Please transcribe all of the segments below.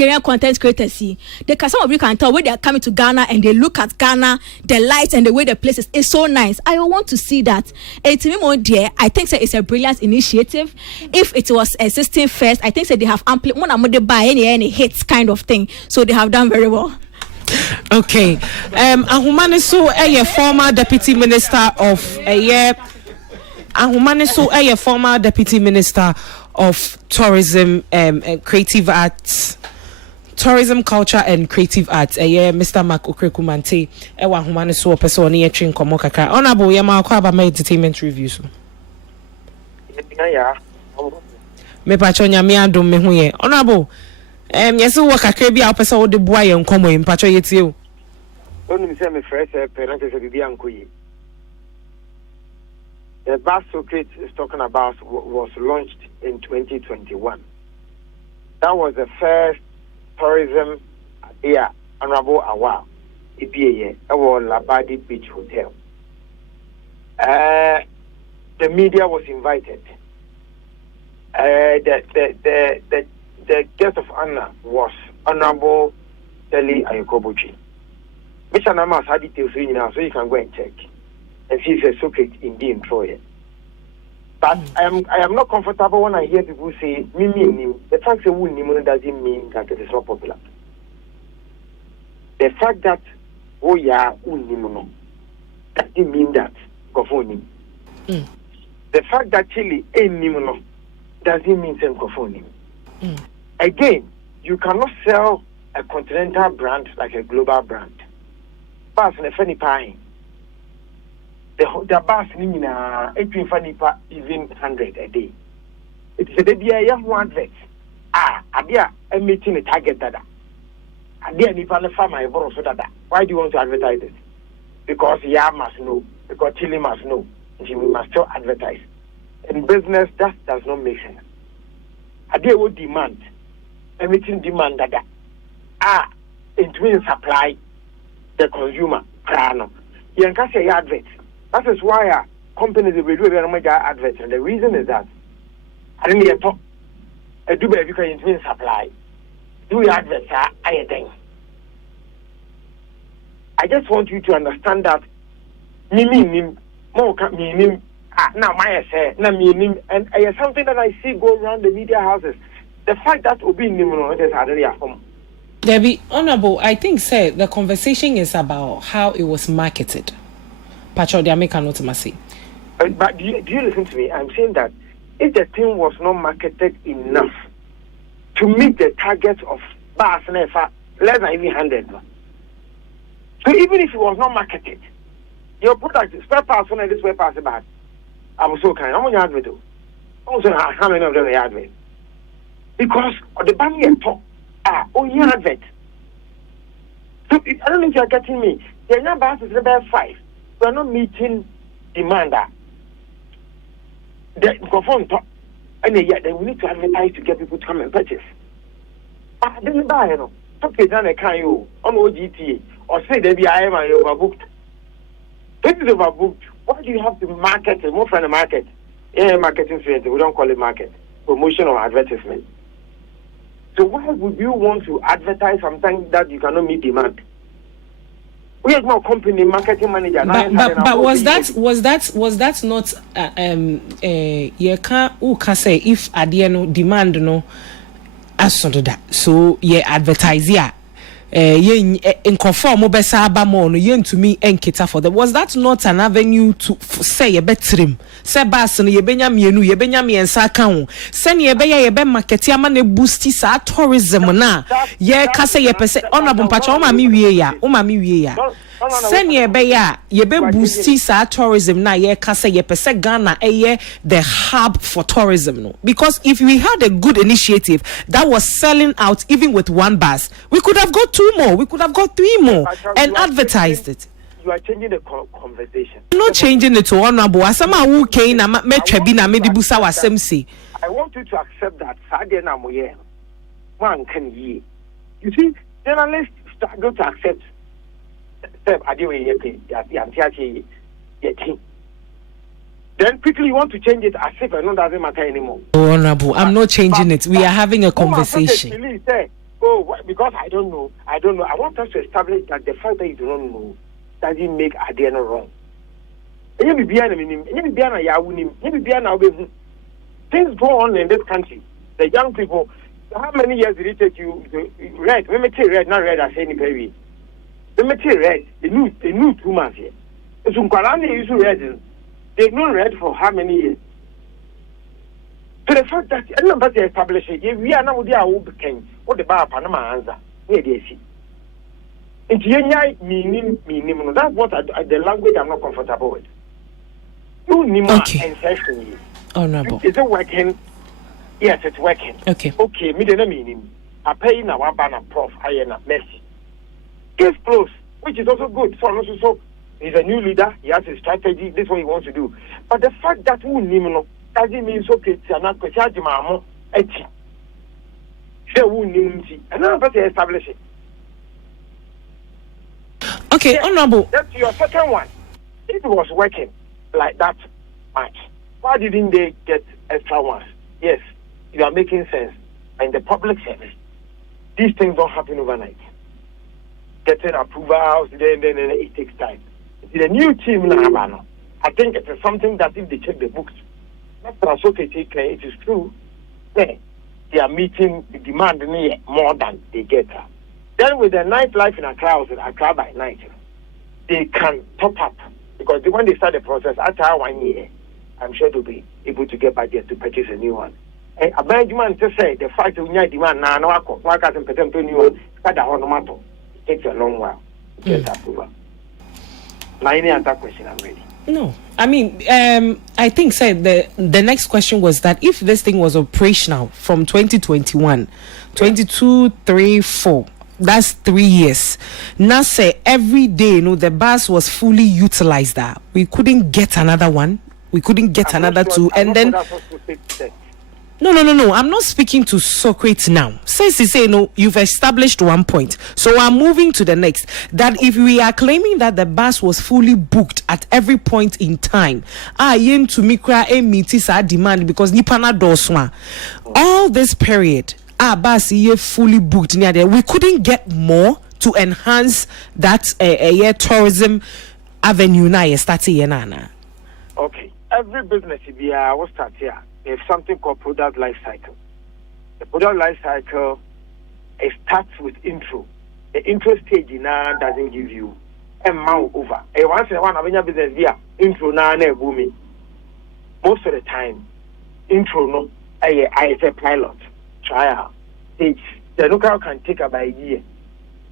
Nigerian content creators see. Some of you can tell when they are coming to Ghana and they look at Ghana, the lights and the way the place is so nice. I want to see that. And to me, dear, I think it's a brilliant initiative. If it was existing first, I think they have buy any hits kind of thing. So they have done very well. Okay. Ahumaniso, a former deputy minister of former deputy minister of tourism, creative arts, tourism, culture and creative arts. Mr. Mark Okrekumante. Ahumaniso person here train komo kakra. Honorable Yama Kwaba my entertainment reviews. Me pachonya me adom me hu ye. Honorable yes, work a crabby out person with the boy and come in patch it you. Only say me fresh parents of the uncle. The Bar Socrates is talking about was launched in 2021. That was the first tourism year, Honorable Awa, EPA, our Labadi Beach Hotel. The media was invited. The guest of honor was Honorable Deli Ayokobuchi. Mr. Namas had details now, so you can go and check and see if a secret indeed in Troy. But I am not comfortable when I hear people say, "Mimi." The fact that we doesn't mean that it is not popular. The fact that doesn't mean that Kofoni. The fact that Chile ain't Nimuno doesn't mean same Kofoni. Again, you cannot sell a continental brand like a global brand. Bas in a funny pie. The bus in 18 funny even 100 a day. It is a baby a young one vet. Adia, I'm meeting a target dada. Adia, if I farm my borrow so dada. Why do you want to advertise it? Because Ya must know, because Chile must know, and we must still advertise. In business, that does not make sense. Adia will demand. Everything demand that it will supply the consumer. You can say advert. That is why companies will do a major advert, and the reason is that I didn't get top. I do because it will supply. Do adverts I think. I just want you to understand that now my say and it's something that I see go around the media houses. The fact that Obi Nimuno is already at home. Debbie, Honorable, I think the conversation is about how it was marketed. Pacho, the American ultimacy. But do you listen to me? I'm saying that if the thing was not marketed enough to meet the target of bars and less than even 100. So even if it was not marketed, your product, spare parts, when this spare parts about, I was so kind. How many advert? Also, how many of them are advert? Because of the banning and talk only advert. So I don't know if you are getting me. The number is about 5. We are not meeting demand. The confirm talk, and yet then we need to advertise to get people to come and purchase. I didn't buy, Talk it down a can you on OGT or say they be I am overbooked. This is overbooked. Why do you have to market it more from the market? Marketing strategy. We don't call it market. Promotion or advertisement. So why would you want to advertise something that you cannot meet demand? We have more company marketing manager. But was that not you can't say if adiano demand no as that so advertise in conform obesa mo no yen to me enkita for them. Was that not an avenue to say a betrim say bas no ye benya mienu ye benya miensa ka ho se ne ye be market ama na boost sa tourism na ye ka say ye pese honorable mpacha o ma mi wie ya Send ye be boost sa tourism na ye ka say ye pese Ghana the hub for tourism no, because if we had a good initiative that was selling out even with one bus, we could have got 2 more, we could have got 3 more and advertised it. You are changing the conversation. Not changing it to honorable. Asama who came na metrebi na medibusa wasem say. I want you to accept that Sadia na moye. One can ye. You see, journalists struggle to accept. Then quickly you want to change it as if it doesn't matter anymore. Honorable, I'm not changing it. We are having a conversation. because I don't know. I want us to establish that the fact that you do not know doesn't make Adriano wrong. Things go on in this country. The young people, how many years did it take you to read? Let me tell you, read, not read as any baby. Let me tell you, read. They knew 2 months here. So Kwarani used to read. They've not read for how many years? So the fact that I'm not establishing, if we are now there, who became what the bar Panama answer, where they see. It's meaning, that's what the language I'm not comfortable with. You need more insertion. Honorable. Is it working? Yes, it's working. Okay, me the meaning. I pay now one banner prof, I am Messi. Case close, which is also good. So he's a new leader, he has a strategy, this is what he wants to do. But the fact that we know doesn't mean so it's not question mamo eti. Say we need and now but establish it. Okay, honorable. That's your second one. It was working like that much. Why didn't they get extra ones? Yes, you are making sense. In the public service, these things don't happen overnight. Getting approvals, then it takes time. The new team now, I think it is something that if they check the books, it is true. They are meeting the demand more than they get. Then with the nightlife in Accra by night, they can top up because when they start the process after 1 year, I'm sure they'll be able to get budget to purchase a new one. And a bad demand to say the fact that we need demand now, no, I can't pretend to new one. It takes a long while to get approval. Now, any other question? I'm ready. No, I mean, I think said the next question was that if this thing was operational from 2021, 22, 3, 4, that's 3 years. Now say every day, the bus was fully utilized. That we couldn't get another one, we couldn't get another two, and then. No. I'm not speaking to Socrates now. Since he say no, you've established one point. So I'm moving to the next. That if we are claiming that the bus was fully booked at every point in time, yen to mikra meetis our demand because nipana doswa. All this period, bus ye fully booked near there. We couldn't get more to enhance that tourism avenue na starting yenana. Okay. Every business will start here. There's something called product life cycle. The product life cycle, it starts with intro. The intro stage now doesn't give you a mount over. Once in a while, when your business here, intro now booming. Most of the time, intro no, I say pilot, trial, stage. The local can take about a year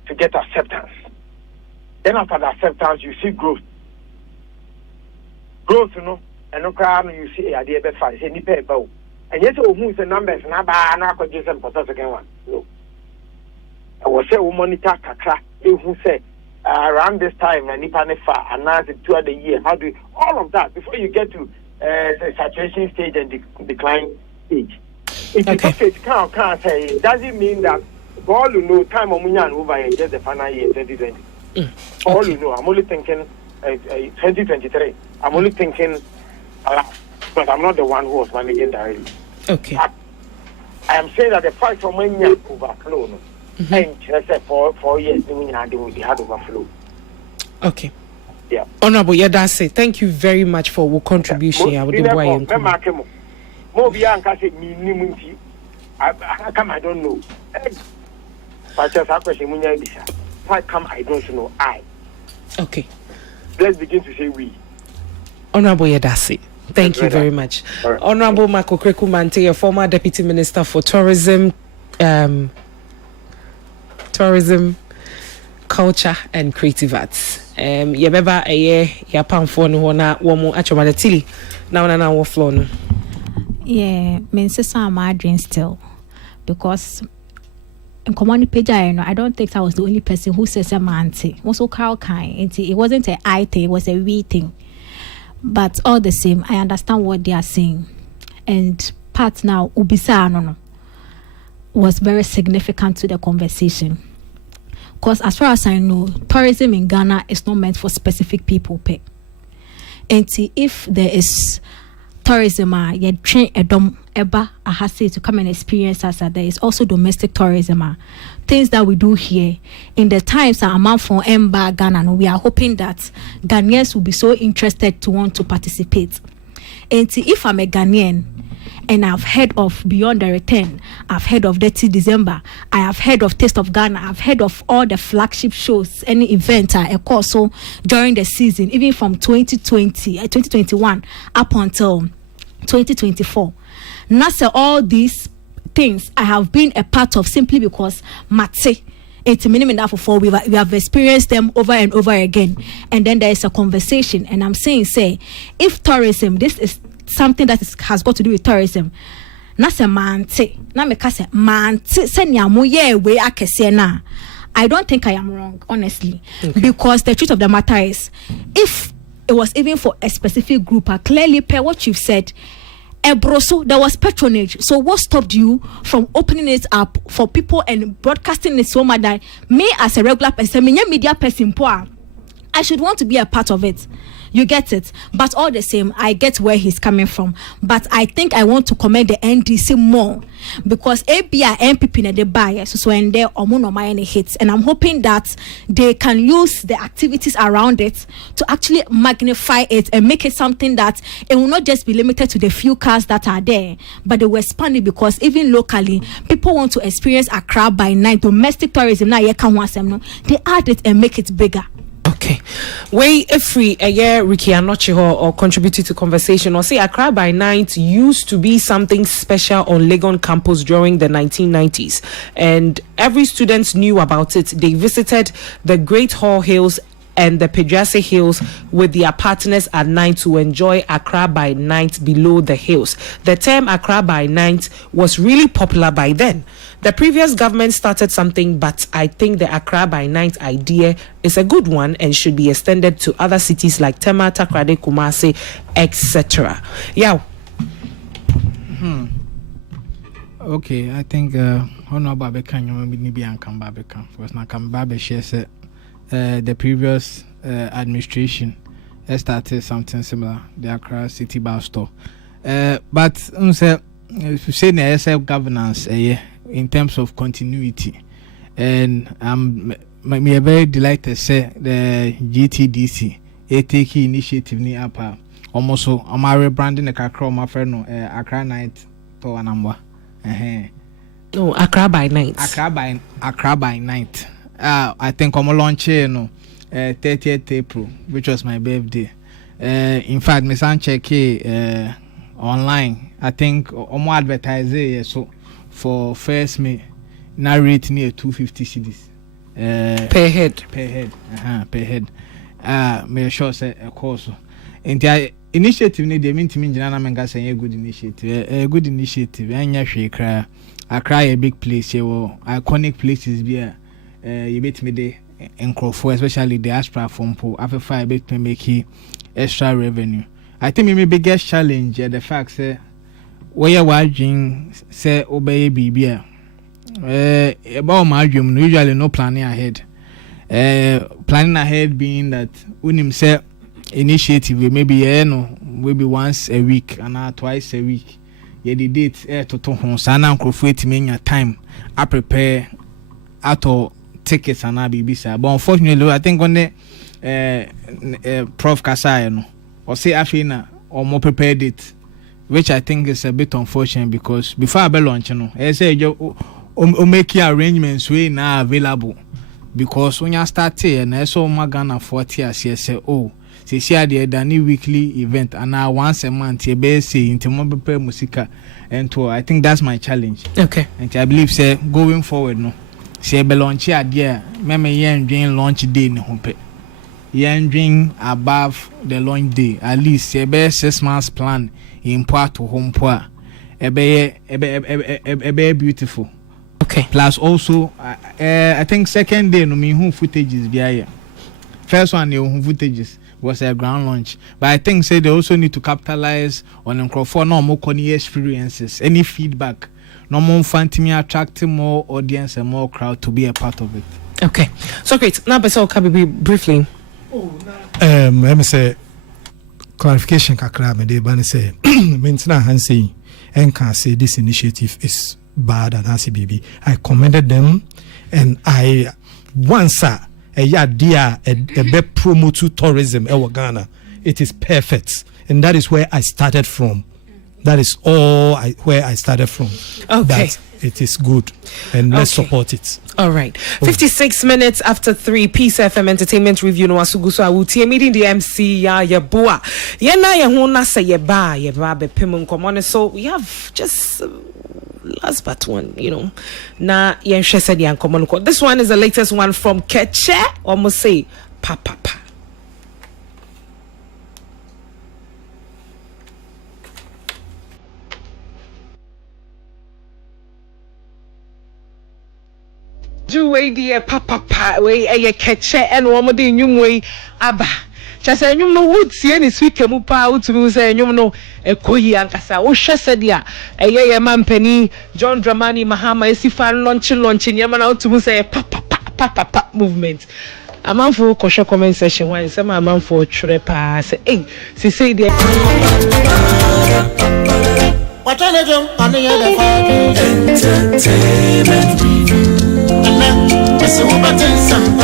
to get acceptance. Then after the acceptance, you see growth. Growth, and no crowd you see a idea best five, any pay bow. And yet, who the numbers, and I could just for the second one. No. I was say, monitor Kaka, who said around this time, and Nipanifa announced it 2 other years. How do all of that before you get to the saturation stage and decline stage? It can't say, it doesn't mean that all you know, time of Munyan over and just the final year 2020. All you know, I'm only thinking 2023. I'm only thinking. But I'm not the one who was managing directly. Okay. I am saying that the fact of when you overflow, and I said 4 years, they had overflow. Okay. Yeah. Honorable Yadase, thank you very much for your contribution. I would do why you come. I don't know. But just a question, why come I don't know? Okay. Let's begin to say we. Honorable Yadase, thank you very much. Right. Honorable Marco Kreku Mante, a former Deputy Minister for Tourism, Culture and Creative Arts. Yabeba a year, Yapan for no one, woman, actually, Tilly. Now, our floor. No. Yeah, I'm margarine still because in common page, I don't think I was the only person who says a man. Also, Carl kind. It wasn't an I thing, it was a we thing. But all the same, I understand what they are saying. And part now, Ubisa was very significant to the conversation. Because as far as I know, tourism in Ghana is not meant for specific people. And if there is tourism, you train a dom eba ahase to come and experience us. There is also domestic tourism, things that we do here in the times that amount for Emba Ghana. And we are hoping that Ghanaians will be so interested to want to participate. And if I'm a Ghanaian and I've heard of Beyond the Return, I've heard of Dirty December, I have heard of Taste of Ghana, I've heard of all the flagship shows, any event, a course so during the season, even from 2021 up until 2024. Nasa, all these things I have been a part of simply because Matse. It's a minimum for we have experienced them over and over again, and then there is a conversation, and I'm saying, if tourism, this is something that has got to do with tourism. Na se mante, na me ka se mante se nyamu ye we akese na. I don't think I am wrong, honestly, because the truth of the matter is, if it was even for a specific group, clearly per what you've said. Ebroso, there was patronage. So what stopped you from opening it up for people and broadcasting it so much that me as a regular person, media person, I should want to be a part of it. You get it? But all the same, I get where he's coming from. But I think I want to commend the NDC more because ABI MPP they buy so when they any hits, and I'm hoping that they can use the activities around it to actually magnify it and make it something that it will not just be limited to the few cars that are there, but they will expand it because even locally people want to experience Accra by night. Domestic tourism now they add it and make it bigger. Okay. Way free a year Ricky Anoche or contributed to conversation or say Accra by Night used to be something special on Legon campus during the 1990s, and every student knew about it. They visited the Great Hall Hills and the Pedrase Hills with their partners at night to enjoy Accra by Night below the hills. The term Accra by Night was really popular by then. The previous government started something, but I think the Accra by Night idea is a good one and should be extended to other cities like Tema, Takrade, Kumasi, etc. Yeah. Okay, I think Honorable Babekan, maybe I come Babekan. Was not come Babe said the previous administration started something similar, the Accra City Bar Store. But if you say the self-governance, in terms of continuity, and I'm very delighted to say the GTDC take initiative ni apa almost so I'm rebranding the Accra my friend Accra Night to a number no Accra by Night Accra by Night. I think I'm launch 30th April, which was my birthday. In fact, my son check online. I think I'm advertising so for first May, narrate near 250 cedis per head. Per head. May sure say a course. And the initiative need the mean to me Jana Menga say a good initiative. A good initiative. And yeah, I cry a big place. Iconic places be you bet me the Nkrofo, especially the diaspora from po after 5 bet me make extra revenue. I think my biggest challenge the fact say where you watching say obey BBA. About my dream, usually no planning ahead. Planning ahead being that unim say initiative maybe maybe once a week and twice a week. Yeah, the date to home sana Nkrofo it mean your time. I prepare at all tickets and BBC. But unfortunately, I think on the Prof Kasai or say Afina or more prepared it, which I think is a bit unfortunate because before I be launch, I say you make arrangements way now available because when you start here and I saw Magana 40 years, I say see the Dani weekly event and now once a month you be say into mobile musica and to I think that's my challenge. Okay, and I believe say going forward say be launch idea me yen dream launch day ni hope yen dream above the launch day at least say be 6 months plan in part to home poor be beautiful. Okay, plus also I think second day no me who footages be here. First one you who footages was a ground launch, but I think say they also need to capitalize on Nkrofo no more experiences, any feedback no more fun to me attracting more audience and more crowd to be a part of it. Okay, so great. Now, Besel Kabibi, briefly. Let me say, clarification kakra me de ban say mentina han say and can say this initiative is bad and has BB. I commended them and I once a idea a be promote tourism in Ghana. It is perfect, and that is where I started from. That is where I started from. Okay. That it is good, and let's support it. All right. 56 minutes after 3, Peace FM Entertainment Review no asuguso awutie meeting the MC ya yeboa. Ye na ye ho na say yeba be pem nkomo. So we have just last but one, na yen hwe said yan nkomo. This one is the latest one from Keche, almost say papa. Do we dear papa way a catch and one day new way abba. Just say you know would see any sweet kemupa out to say you know a koi and cassa oh shasadia a man penny John Dramani Mahama Esifan launching yaman out to say papa movement. A man for kosher comment session one some a man for trepa say hey she say there what I do on the other entertainment review. So but some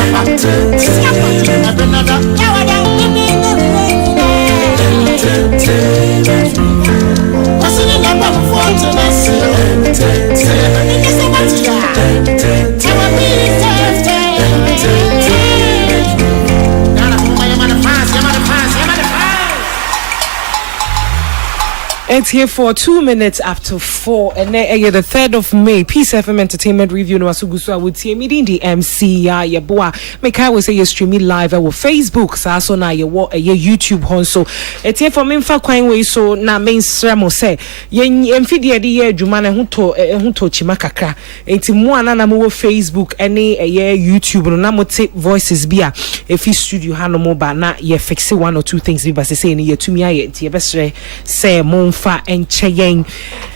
it's here for 2 minutes after 4, and then the 3rd of May. Peace FM Entertainment Review no asugusu awutie meeting the MC ya yeboa. Make I will say you streaming live our Facebook, so na your YouTube honso. It's here for me for kwan way so na mainstream mo say yen mfidie de ye adwuma na hunto chima kakra. Enti mo ana na mo Facebook any YouTube no na mo take voices bia if studio ha no mo ba na ye fix 1 or 2 things bi ba say ni ye tumi aye enti ye besre say mo and Cheyenne.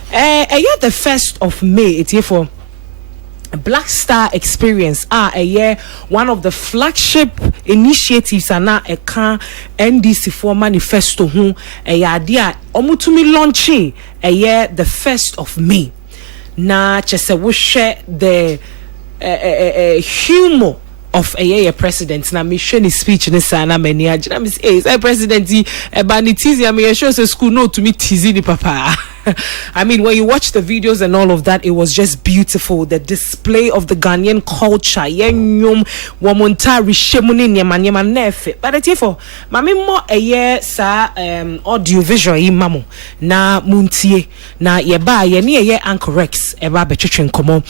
The 1st of May, it's here for Black Star Experience. A year one of the flagship initiatives and a can NDC for manifesto who a idea omutumi launching a year the 1st of May. Na chese we share the humor of a president na me share ni speech ni sana many agina me say president banitizi am me show say school no to me tizi ni papa. I mean, when you watch the videos and all of that, it was just beautiful. The display of the Ghanaian culture. Yenyum wamontari shemuni nyamanyama nefe. But it's for mami mo sa audio visual imamo na muntie na yeba ye Anchor Rex eba betwetwe nkomo.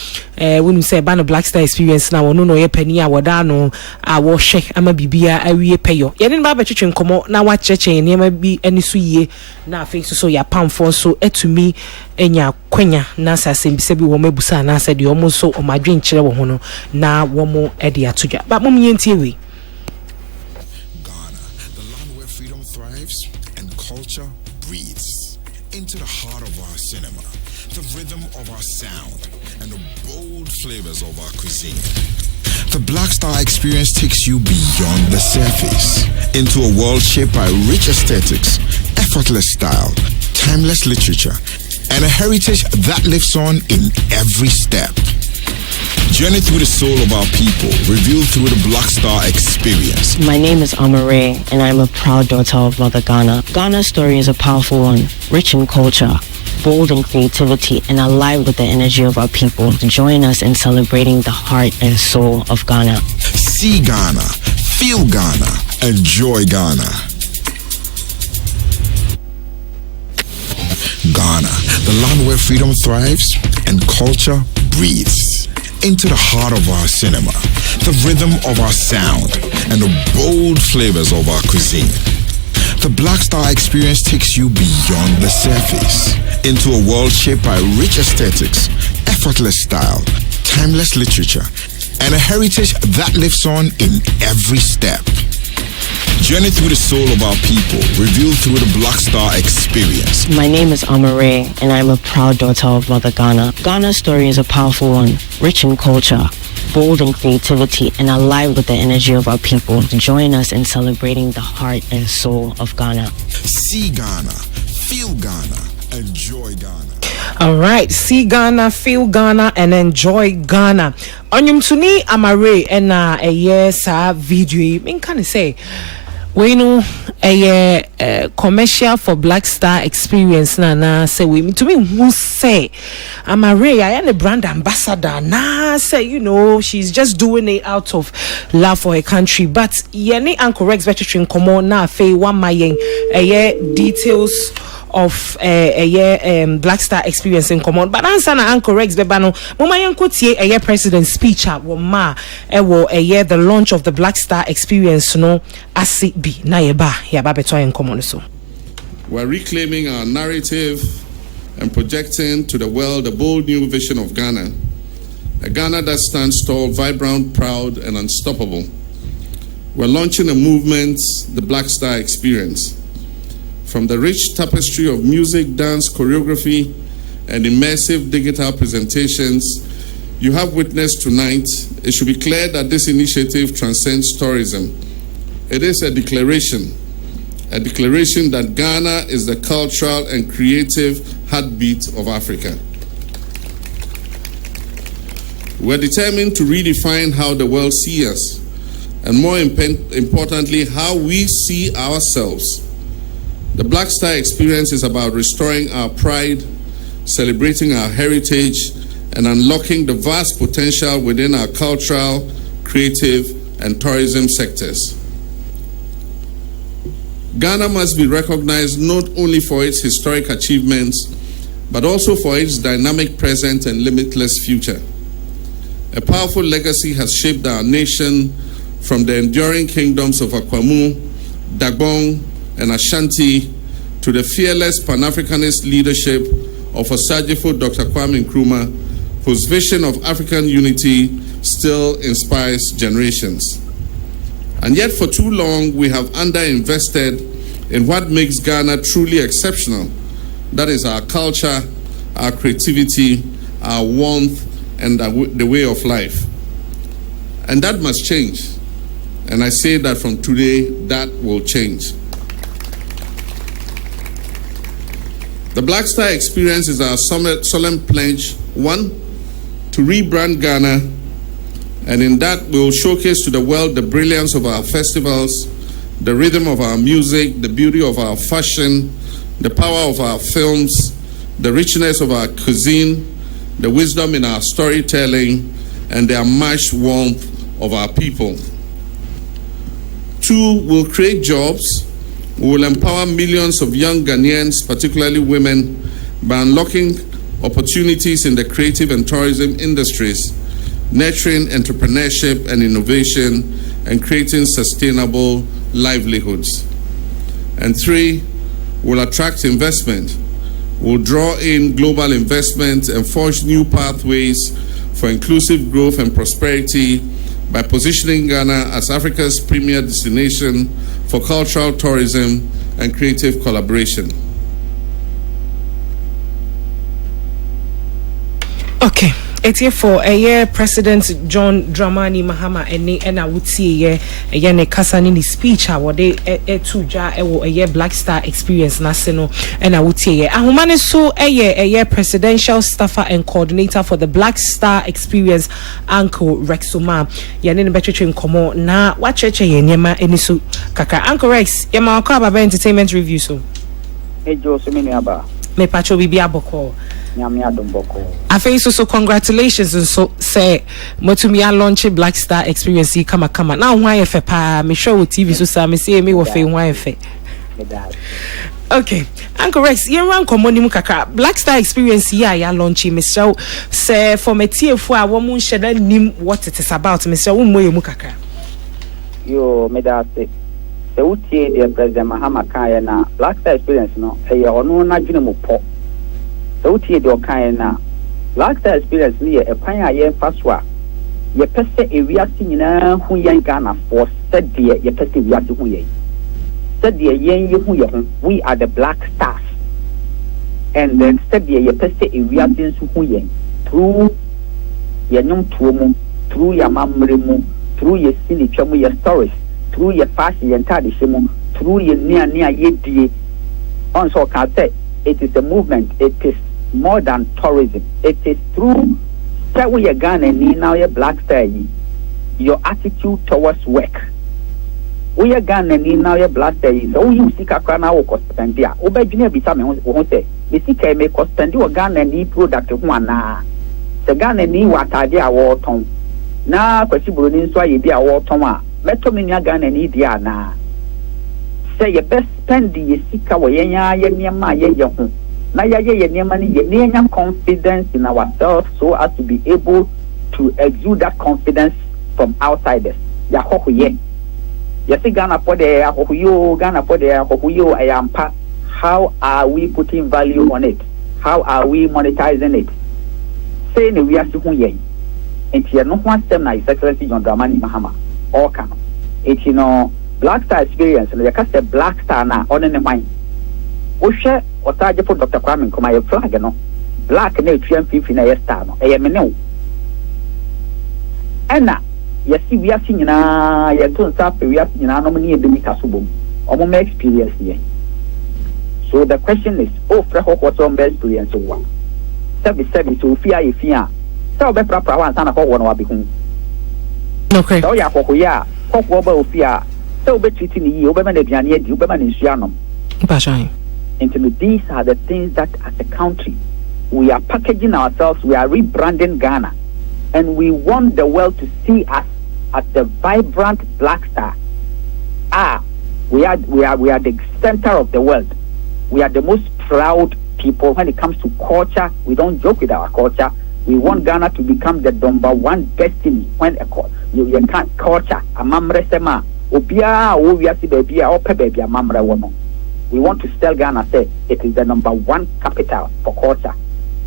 When you say ban Black Star Experience na wono no ye pani awoda no awo hye ama bibia awie peyo. Ye ne ba betwetwe nkomo na wa cheche nyama bi anisu yie na afei so ya pamfo so etumi enya kwenya na asase mbise bi wo mabusa na ase de omo so o madwen kire wo ho no na wo mo e de atodwa ba mo myentie we Ghana, the land where freedom thrives and culture breathes, into the heart of our cinema, the rhythm of our sound and the bold flavors of our cuisine. The Black Star Experience takes you beyond the surface into a world shaped by rich aesthetics, effortless style, timeless literature, and a heritage that lives on in every step. Journey through the soul of our people, revealed through the Black Star Experience. My name is Amare, and I'm a proud daughter of Mother Ghana. Ghana's story is a powerful one, rich in culture, bold in creativity, and alive with the energy of our people. Join us in celebrating the heart and soul of Ghana. See Ghana, feel Ghana, enjoy Ghana. Ghana, the land where freedom thrives and culture breathes, into the heart of our cinema, the rhythm of our sound, and the bold flavors of our cuisine. The Black Star Experience takes you beyond the surface into a world shaped by rich aesthetics, effortless style, timeless literature, and a heritage that lives on in every step. Journey through the soul of our people, revealed through the Black Star Experience. My name is Amare, and I'm a proud daughter of Mother Ghana. Ghana's story is a powerful one, rich in culture, bold in creativity, and alive with the energy of our people. Join us in celebrating the heart and soul of Ghana. See Ghana, feel Ghana, enjoy Ghana. All right, see Ghana, feel Ghana, and enjoy Ghana. Onyum tuni amare ena yes video. Me can say we know a commercial for Black Star Experience na say we to me who say Amare I am a brand ambassador na say she's just doing it out of love for her country, but yeni Uncle Rex veteran come on na fe one mayen details of Black Star Experience in common. But answer na Uncle Rex bebano mama yanko tie president speech wo ma the launch of the Black Star Experience no asibi na yeba beto in common so. We're reclaiming our narrative and projecting to the world a bold new vision of Ghana, a Ghana that stands tall, vibrant, proud, and unstoppable. We're launching a movement, the Black Star Experience. From the rich tapestry of music, dance, choreography, and immersive digital presentations you have witnessed tonight, it should be clear that this initiative transcends tourism. It is a declaration that Ghana is the cultural and creative heartbeat of Africa. We're determined to redefine how the world sees us, and more importantly, how we see ourselves. The Black Star Experience is about restoring our pride, celebrating our heritage, and unlocking the vast potential within our cultural, creative, and tourism sectors. Ghana must be recognized not only for its historic achievements, but also for its dynamic present and limitless future. A powerful legacy has shaped our nation, from the enduring kingdoms of Akwamu, Dagbon, and Ashanti, to the fearless Pan-Africanist leadership of Osagyefo Dr. Kwame Nkrumah, whose vision of African unity still inspires generations. And yet for too long, we have underinvested in what makes Ghana truly exceptional. That is our culture, our creativity, our warmth, and the way of life. And that must change. And I say that from today, that will change. The Black Star Experience is our solemn pledge, one, to rebrand Ghana, and in that we will showcase to the world the brilliance of our festivals, the rhythm of our music, the beauty of our fashion, the power of our films, the richness of our cuisine, the wisdom in our storytelling, and the unmatched warmth of our people. Two, we'll create jobs. We will empower millions of young Ghanaians, particularly women, by unlocking opportunities in the creative and tourism industries, nurturing entrepreneurship and innovation, and creating sustainable livelihoods. And three, we'll attract investment. We'll draw in global investment and forge new pathways for inclusive growth and prosperity by positioning Ghana as Africa's premier destination for cultural tourism and creative collaboration. Okay. It's here for a year President John Dramani Mahama and I would see a year ne kasani ni speech what they tuja a year Black Star Experience national and I would see ahumane so a year presidential staffer and coordinator for the Black Star Experience Uncle Rexoma yane better train komo na what church yema enisu kaka Uncle Rex yema kwa baba entertainment review so ejo so many aba me pacho bibi aboko I face so congratulations and so say Motumia launch Black Star Experience kama now why fe pa me show TV so say me say me wo fe why fe okay Uncle Rex you ran common mu kakra Black Star Experience ya launch me show say for me tiefo a wo mu nheda nim what it is about me say wo moye mu kakra yo me da say utie the President Mahama kan na Black Star Experience no e ono na dwene mu po so tie de okan na Black Star Experience ni e kwan a ye fa so a ye pese ewiase nyina hu yen Ghana for said de ye pese ewiase hu yen said de yen ye hu ye hu we are the Black Stars and then said de ye pese ewiase nso hu yen through ye nyom tuo mu through your mamremu, through your silly chamu, your stories, through your fashion and tradition, through your near ye. Also, can say it is a movement, it is more than tourism. It is through that we are Ghana now your Black Star, your attitude towards work. We are Ghana now your Black Star, so you seek a crown or cost pendia. Obey be something won't say. The seeker may cost pendu a Ghana need product of one. The Ghana need what idea war tongue. Na kwesibu ni so ye dia wo ton a meto me nya Ghana ni dia na say ye best spend ye sika wo ye nya ye niema ye ho na ye niema ni ye nya confidence in ourselves so as to be able to exude that confidence from outsiders ya ho ye see Ghana po de ho yo Ghana po de ho yo ayampa. How are we putting value on it? How are we monetizing it? Say ne we are hu ye enti no one step na His Excellency John Dramani Mahama all can it Black Star experience no yaka say Black Star na on ne man wo hwe otaje for Dr. Kwame Nkrumah ye flag no black na etuam fifi na ye star no e ye me ne wo ena ye si wi asi nyina ye to nsa pe wi asi nyina no ne ye bi ka so bom omo me experience ye. So the question is what's on experience one service so fear so be proper one sana ko won wa bi hu okay so ya ko ya ko ba ofia so be treat ni o be ma na aduane adi o be ma na nsu anom these are the things that as a country we are packaging ourselves, we are rebranding Ghana, and we want the world to see us as the vibrant Black Star. We are the center of the world. We are the most proud people when it comes to culture. We don't joke with our culture. We want Ghana to become the number one destiny when you can't culture. Amamre obia owiasi baby ope baby amamre wono. We want to tell Ghana say it is the number one capital for culture.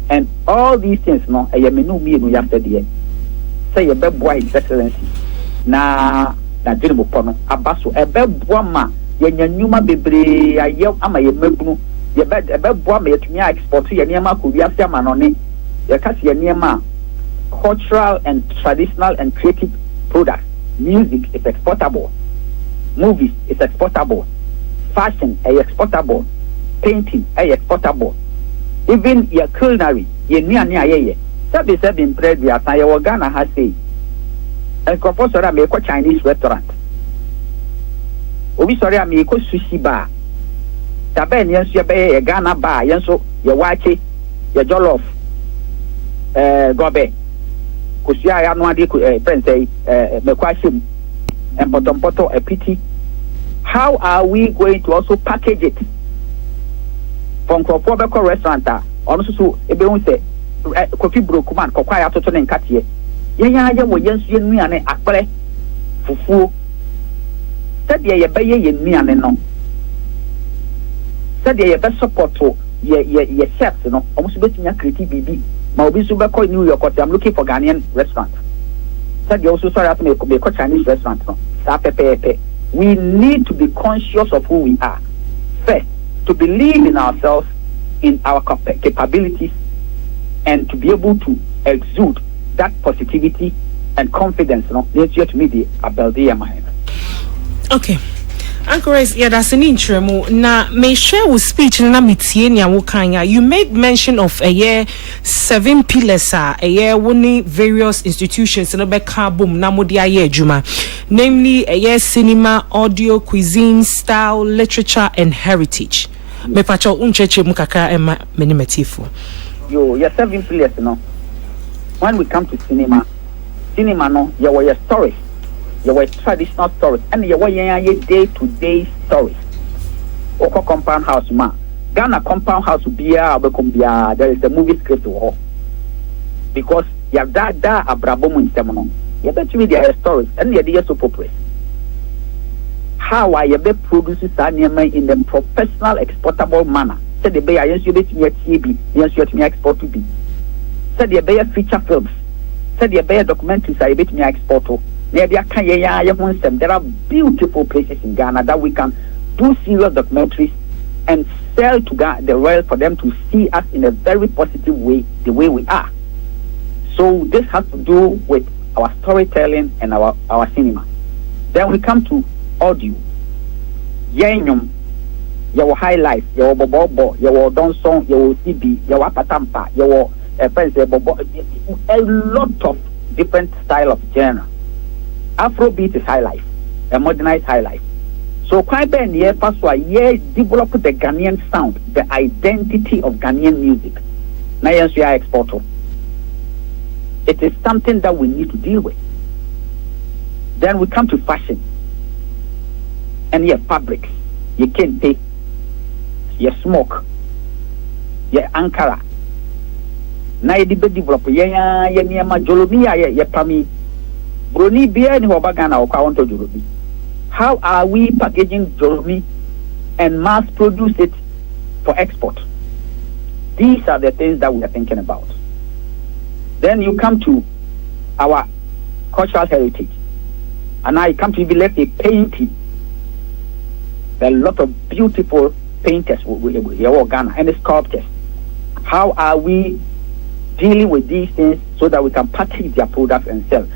And all these things no ayemenu mi no yafede say ye beboa His Excellency na dwene pono abaso ebeboa ma ye nyanyuma bebre aye ama ye mabunu ye ebeboa ma yetumi export ye niema ko wiase ama no ne ye kasi ye niema cultural and traditional and creative products. Music is exportable, movies is exportable, fashion is exportable, painting is exportable, even your culinary ye niani ayeye that be said in bread we are Ghana has say and professor am a Chinese restaurant obi sorry am a sushi bar taben yenso be Ghana bar yenso ye wache ye jollof gobe kusia ya no ade friend say mekwashim and potompoto a pity. How are we going to also package it from Krofobeko restaurant also so ebe won say Kofi Brokuman kokwa ya toto ne nkatie yenya wo yensu yenuane akpere fufuo sadia ye beye yenuane no sadia ye be support ye chefs no almost betinya creative bibi ma obi so be call New York I'm looking for Ghanaian restaurant sadia also sorry at me ko Chinese restaurant no sa pepe. We need to be conscious of who we are first, to believe in ourselves, in our capabilities, and to be able to exude that positivity and confidence. Nature to me the Abeldia mind. Okay. Uncle Rice, yeah, that's an intro. Now, may share with speech na mitienia wukanya. You made mention of a year 7 pillars, a year winning various institutions in a boom namudia ye juma, namely a year cinema, audio, cuisine, style, literature, and heritage. Me pacho uncheche mukaka ema menimetifu. Yo, yeah, 7 pillars, when we come to cinema no, yeah, your stories. Your traditional stories and your day-to-day stories. Oko compound house ma. Ghana compound house bia obekombia. There is a movie script war. Because you have that abrabomu in semono. You bet me there are stories and the idea so popular. How are you be producing anime in a professional exportable manner? Said the bay I you bet me TV, yes you me export to be. Said the bay feature films. Said the bay documentaries I bet me export to. There are beautiful places in Ghana that we can do serious documentaries and sell to the world for them to see us in a very positive way, the way we are. So this has to do with our storytelling, and our cinema. Then we come to audio. Yenyum, your high life, your bobo, your donson, your CB, your apatampa, your a lot of different style of genre. Afrobeat is high life, a modernized high life. So quite ben yeah, paswa yeah, develop the Ghanaian sound, the identity of Ghanaian music. Now yes, we are exporter. It is something that we need to deal with. Then we come to fashion. And yeah, fabrics. You kente, you smoke, you Ankara. Now you develop yeah jolomi ya pami. Broni beer ni wabagana or kawanto jolomi. How are we packaging jolomi and mass produce it for export? These are the things that we are thinking about. Then you come to our cultural heritage. And now you come to even let's say painting. There are a lot of beautiful painters in Ghana and sculptors. How are we dealing with these things so that we can package their products and sell?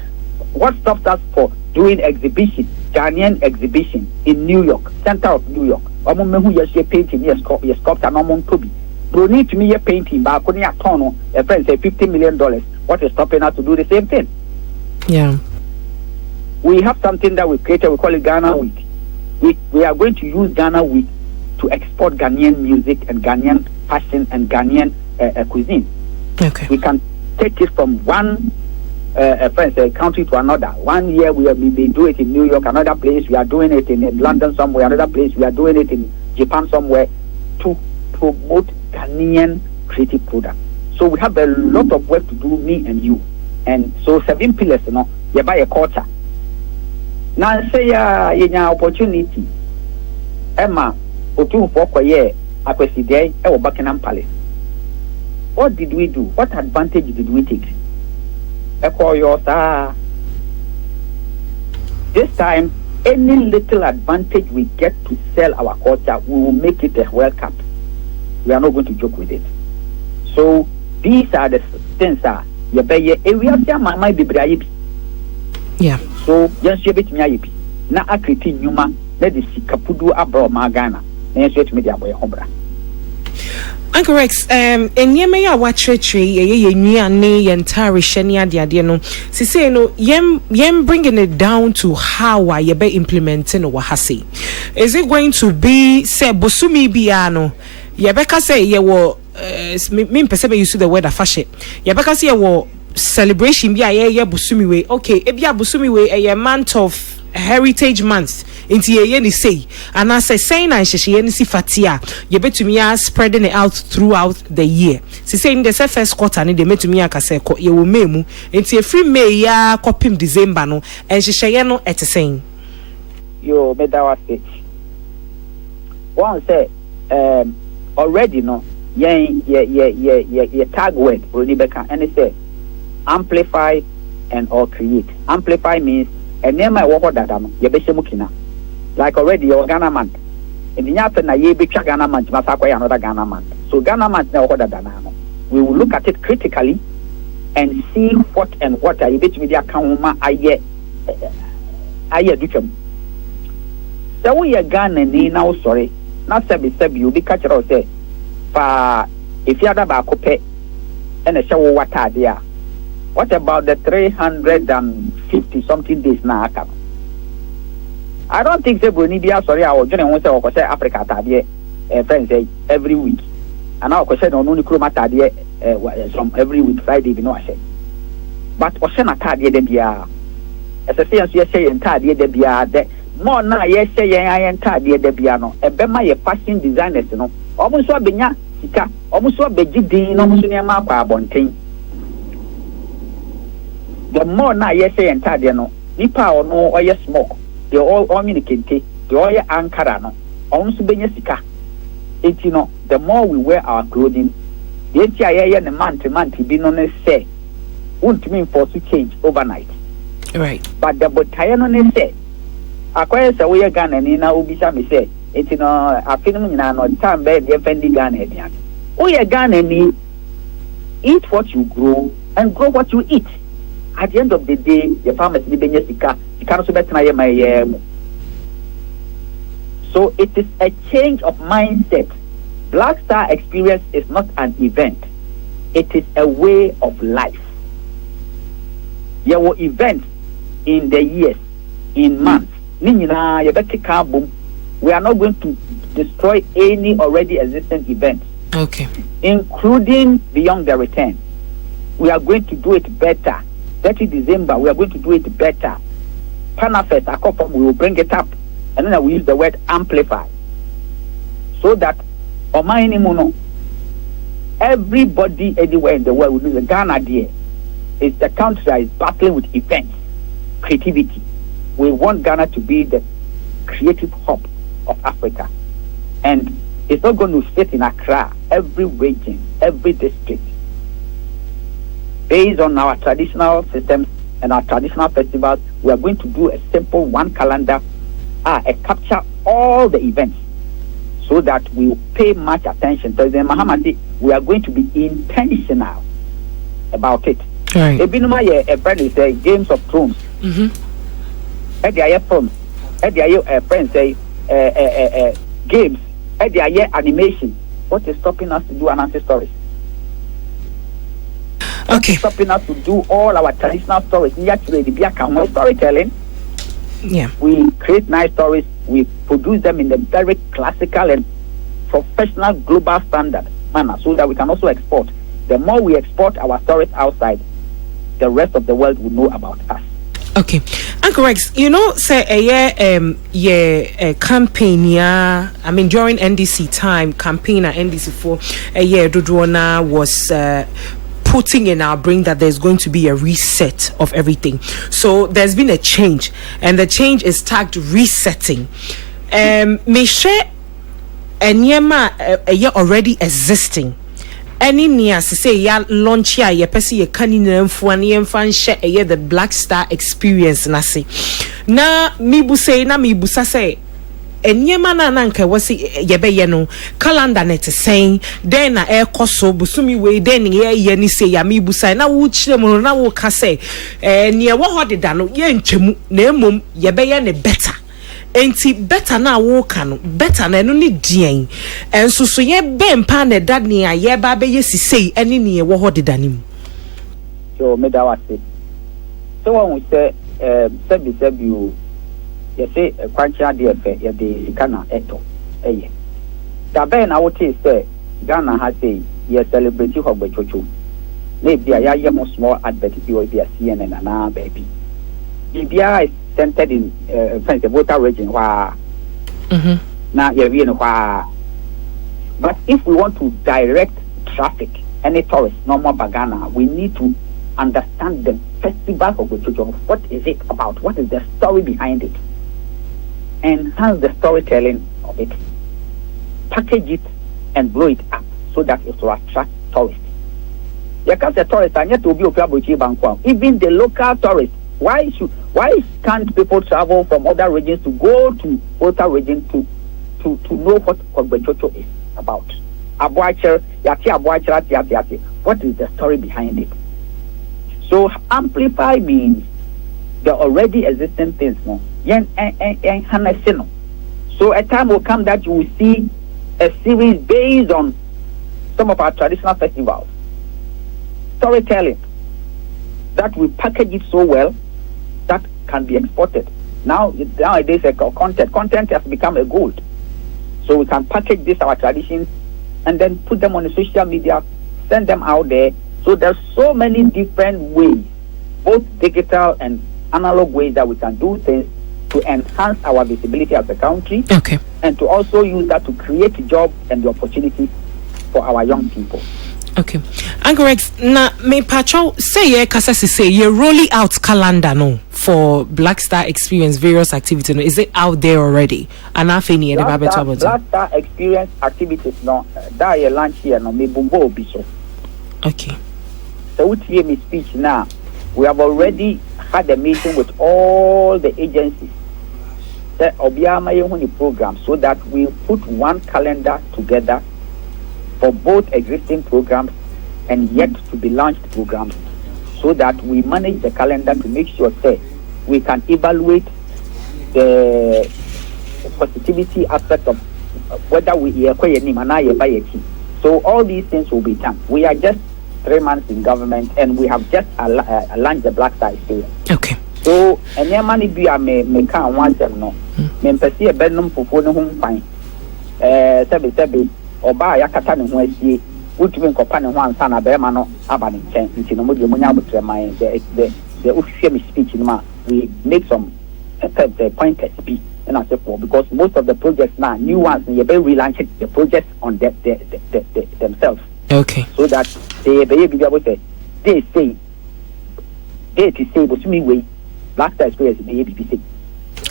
What stops us for doing exhibition, Ghanaian exhibition in New York, center of New York? Painting, yes, sculptor, no Toby. Bro, need to me a painting, but I couldn't a friend say $50 million. What is stopping us to do the same thing? Yeah. We have something that we created, we call it Ghana Week. We are going to use Ghana Week to export Ghanaian music and Ghanaian fashion and Ghanaian cuisine. Okay. We can take it from one country to another. 1 year we may do it in New York, another place we are doing it in London somewhere, another place we are doing it in Japan somewhere to promote Ghanaian creative products. So we have a lot of work to do, me and you. And so 7 pillars, you buy a culture. Now say opportunity. Emma, Otu Fokoye, Akweside, Buckingham Palace. What did we do? What advantage did we take? This time, any little advantage we get to sell our culture, we will make it a World Cup. We are not going to joke with it. So these are the things that you pay. We have some might be brave. Yeah. So just you bet me na akriti nyuma na de sikapudu abro magana na yeso etime de aboye hobra. Uncle Rex, enyema ya watretre ye nnuane ye ntare hye ade no sisi no yem bringing it down to how ye be implementing no wahase. Is it going to be say bosumi bia no ye be ka say ye wo me pese be use the word afashe ye be ka say ye wo celebration bia ye bosumi we okay e bia bosumi we a month of heritage month inti ye ni say and I say saying na hye ni sifatia ye betumi spreading it out throughout the year. Si say in the first quarter ni de metumi aka say ye wo memu inti free May ya kopim December no en hye no etesen yo medawa stage one say already no ye tag word Ronibeka and it say amplify and or create. Amplify means and name my work that you be mukina. Like already your Ghana month. And the yapen na ye be Ghana month, Masakwa another Ghana month. So Ghana month now what that we will look at it critically and see what and what are you bit media account aye dukem. So we are Ghana ni now sorry. Not sabi you be catch or say fa if you have a coupe and a show water there. What about the 350 something days now? I don't think they will need the sorry. I was going to say Africa friends every week, and now I said on only chromata some every week Friday. You know I said, but Oceana Tadia de Bia, as a say yes, say and Tadia de Bia, more now yes, say I and Tadia de Biano, a bema ye fashion designers, you know, almost what Benya, Sika, almost what Begidin, almost near Marpa Bontain. The more now yes say and Tadiano, Nipa or no or yes smoke, they all communicate, they all Ankara no, almost Benyasika. It's the more we wear our clothing, the HIA and the month be known as say, won't mean for to change overnight. Right. But the Botayano say, acquires a way gun and in our Ubisami say, it's a film in an time bed, the offending gun. Oh, yeah, gun and eat what you grow and grow what you eat. at the end of the day, the farmers need to sika no so betena ye my So it is a change of mindset. Black Star Experience is not an event. It is a way of life. There were events in the years, in months. We are not going to destroy any already existing events. Okay. Including Beyond the Return. We are going to do it better. 30 December, we are going to do it better. Panafest, we will bring it up. And then we use the word amplify. So that everybody anywhere in the world will know the Ghana there is the country that is battling with events, creativity. We want Ghana to be the creative hub of Africa. And it's not going to sit in Accra, every region, every district. Based on our traditional systems and our traditional festivals, we are going to do a simple one calendar, capture all the events so that we will pay much attention. President Mahamat, we are going to be intentional about it. Right. A friend is say Games of Thrones. Films. Friends say games. Animation. What is stopping us to do announce stories? Okay. Stopping us to do all our traditional stories. Storytelling. Yeah. We create nice stories. We produce them in a very classical and professional global standard manner so that we can also export. The more we export our stories outside, the rest of the world will know about us. Okay. Uncle Rex, say a campaign, I mean, during NDC time, campaign at NDC for a year, Dodona was putting in our brain that there's going to be a reset of everything. So there's been a change, and the change is tagged resetting. Me share a year already existing. Any near say ya launch ya pesi ye kanina mfuani mfan share the Black Star Experience na se. Na mibu sa say enyema na nanka wasi yebeye no calendar net saying then na ekoso busumi we then ye ni say ya mibu say na wo chire mo na wo ka say ne wo hodeda no ye nchemu na emom yebeye ne better. Enti better na wo ka no better na no ne dien enso so ye bempa na da ne ye ba be ye sisei ene ne wo hodeda nim. So me da wase. So when we say you you say kwancha de efe ye de sikana eto eye da be na wote say Ghana ha say ye celebrate hogbechocho na bia ya ye mo small advert bi o bia CNN na baby bia is centered in the Volta region wa na ye we no kwa. But if we want to direct traffic any tourist normal Ghana, we need to understand the festival of Hogbechocho. What is it about? What is the story behind it? Enhance the storytelling of it, package it, and blow it up so that it will attract tourists. You can't say tourists and yet to be even the local tourists. Why can't people travel from other regions to go to other regions to know what Hogbechocho is about? What is the story behind it? So amplify means the already existing things. No? So a time will come that you will see a series based on some of our traditional festivals. Storytelling that we package it so well that can be exported. Nowadays, content has become a gold. So we can package this our traditions and then put them on the social media, send them out there. So there's so many different ways, both digital and analog ways that we can do things to enhance our visibility as a country. Okay. And to also use that to create jobs and the opportunities for our young people. Okay. Uncle Rex, na me patrol say ye kasasi say ye rolling out calendar no for Black Star Experience various activities. No, is it out there already? And I think Black Star Experience activities no that ye launch here no me bumbo obiso. Okay. So what hear me speech now? We have already had a meeting with all the agencies that Obiama Yehuni program so that we put one calendar together for both existing programs and yet to be launched programs so that we manage the calendar to make sure that we can evaluate the positivity aspect of whether we are. So all these things will be done. We are just 3 months in government and we have just launched the Black Star experience. Okay. So and money be a me can want them no. Me pesi e benum fufu no ho fine. Sebe oba ya kata ne ho asie. Utumi nkopa ne ho ansa na be ma no aba ne nchen. Nti no mo de mo nya abotre man the official speech no ma we make some pointers be and I say for because most of the projects now new ones you be relaunch the projects on themselves. Okay. So that they be able to they say but me way Black Star experience be ABC.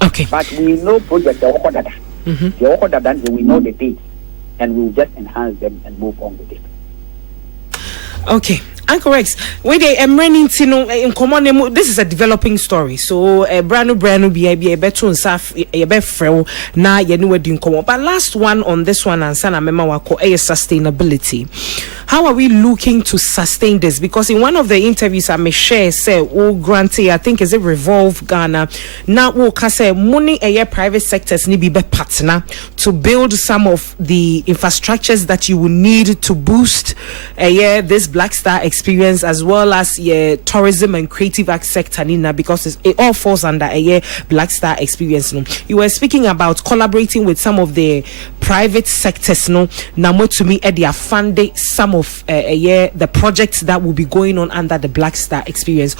Okay. But we know projects are all that. They all that we know the dates and we will just enhance them and move on with it. Okay. Uncle Rex, where they am running to in common. This is a developing story. So brand new be a better saf a befrel na yenu din common. But last one on this one and sana mema wako sustainability. How are we looking to sustain this? Because in one of the interviews I may share say grantee I think is it Revolve Ghana now say money private sectors need be partner to build some of the infrastructures that you will need to boost this Black Star experience as well as tourism and creative arts sector because it all falls under Black Star experience. You were speaking about collaborating with some of the private sectors now to me they are funding some of the projects that will be going on under the Black Star experience.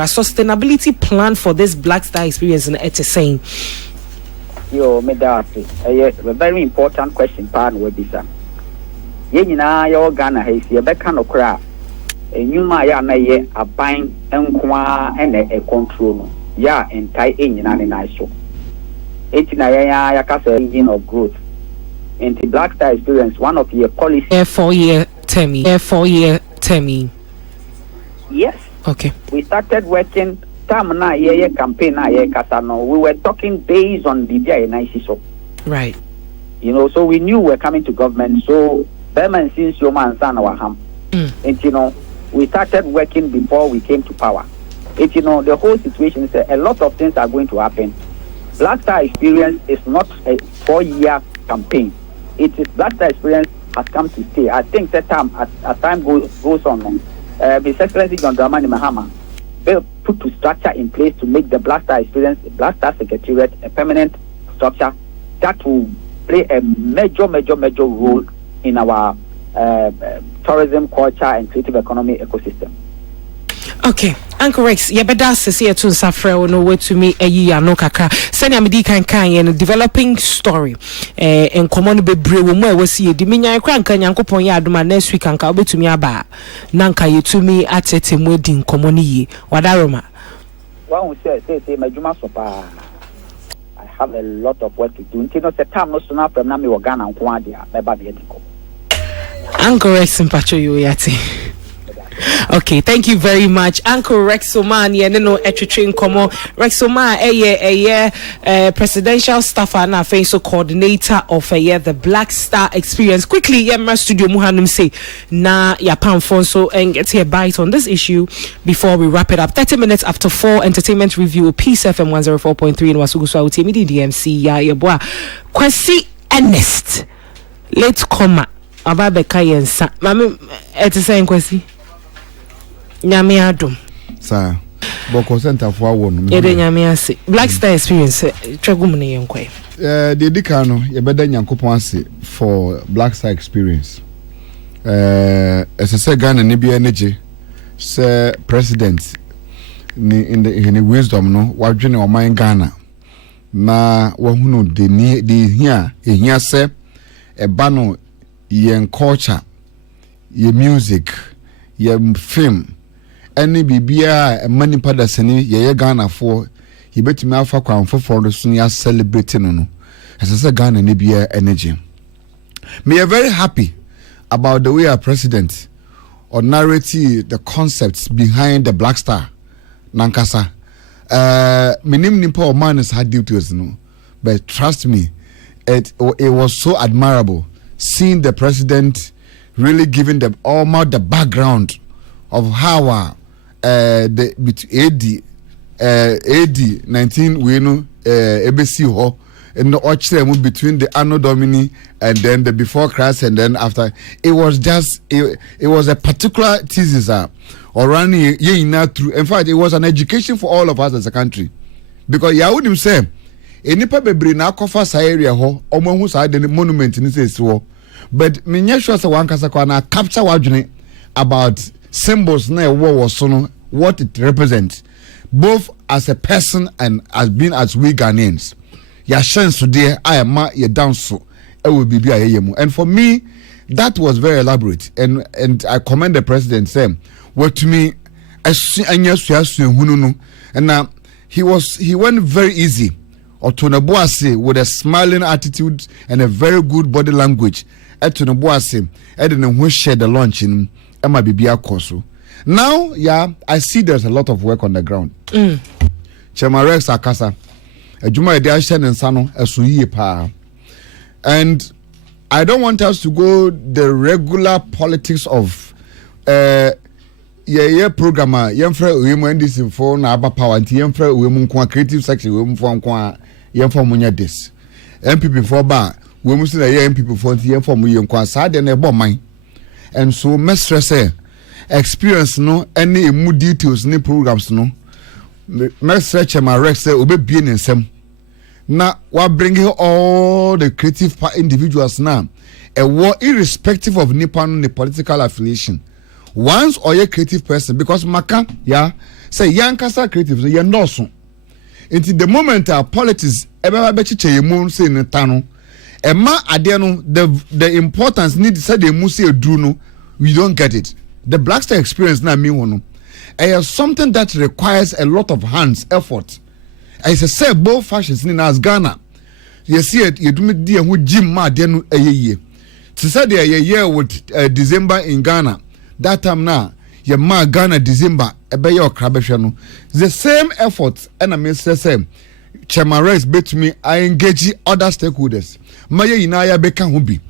Sustainability plan for this Black Star experience and it's saying yo medasi a very important question pan with this. Yenina your Ghana has ye beka no kra enyuma ya na ye aban enkoa ene e control no ya entai enyina ne na so etina ya kasa engine of growth into Black Star experience one of your policy 4-year term. Yes. Okay. We started working time na ye campaign na ye kasa no we were talking based on BBI and ICSO. Right. You know, so we knew we're coming to government so Berman since your man son our ham. And you know, we started working before we came to power. And you know, the whole situation is a lot of things are going to happen. Black Star experience is not a 4-year campaign. It is Black Star experience has come to stay. I think that time as time goes on, His Excellency John Dramani Mahama will put a structure in place to make the Black Star experience, Black Star Secretariat, a permanent structure that will play a major role in our tourism, culture, and creative economy ecosystem. Okay, Uncle Rex, you better say to Safra no way to me a no kaka. Send a medical and developing story. And common be brave when we see the minya crank and yanko pon yaduma next week and kabe to me aba. Nanka you to me at a team wedding commoni. Wadaroma. One say Majuma Sopa. I have a lot of work to do. Until no time no sooner from Nami Wagana and Kwadia, my baby. Uncle Rex and Pacho Yati. Okay, thank you very much, Uncle Rex Oman. Yeah, no, train como Rex Oman, presidential staffer na face coordinator of the Black Star experience. Quickly, my studio Muhanum say na ya Pamfonso and get here bite on this issue before we wrap it up. 30 minutes after 4, entertainment review, Peace FM 104.3 in Wasugusu Auti DMC. Yeah, boy. Kwasi Ernest. Let's come. Ababeka yensa. Mami, it's saying Kwasi. Nyame adom sa boko center for won ede nyame ase Black Star experience twagum ne yenkwe de dika no ye beda nyankopon ase for Black Star experience ese Ghana ne bia neje se president ni in the wisdom no wadwene o man Ghana na wahunu de hia se eba no yen culture ye music ye film any bibia mani pada sene ye Ghana for he betimi afa kwanfo for the so celebrating no as I Ghana ne bia energy. Me are very happy about the way our president or narrative the concepts behind the Black Star nankasa minim nipa o man is hard duties no but trust me it was so admirable seeing the president really giving them all the background of how the AD 19 we know ABC ho and the between the Anno Domini and then the before Christ and then after. It was just it was a particular thesis or running through. In fact, it was an education for all of us as a country, because Yahudim say enipa bebre na akofa sa area ho omo hu sa the monument ni say so, but me nya sure say wan kasa kwa na capture wadwene about symbols na was so no, what it represents, both as a person and as being as we Ghanaians. Ya chance today I am ya down so it will be mu. And for me that was very elaborate, and I commend the president saying what to me and now he went very easy Otonabuase with a smiling attitude and a very good body language. Otonabuase Edin who shared the lunch in Emma Bibia Koso. Now, yeah, I see there's a lot of work on the ground. Chairman Rex Akasa, a Juma Ediashan and Sano, a Suyi Pa. And I don't want us to go the regular politics of programmer, Yemfra women this for Naba Power and Yemfra women creative section, women from Yemfa Munya this. MPP for bar, women say MPP for Yemfa Muyan sad and a bomb mine. And so, Mestre experience no any more details, any programs no. Mestre my Rex say, Obe being in some. Now, what bringing all the creative individuals now? A war irrespective of Nippon, the political affiliation. Once or a creative person, because Maka, yeah, say young Kasa creative, you're not so. Until the moment our politics, ever better you moon say in the tunnel, and ma adiano, the importance need to say the Musi Druno, we don't get it. The Black Star experience now me one. And something that requires a lot of hands, effort. As I say, both fashions in as Ghana. You see it, you do me dear with Jim Ma then a year. To say a year with December in Ghana. That time now, your ma Ghana December, a bay or crabashano. The same effort, and I mean, same. Chairman Rex bet me, I engage other stakeholders. Maya Inaya Beka Hubi.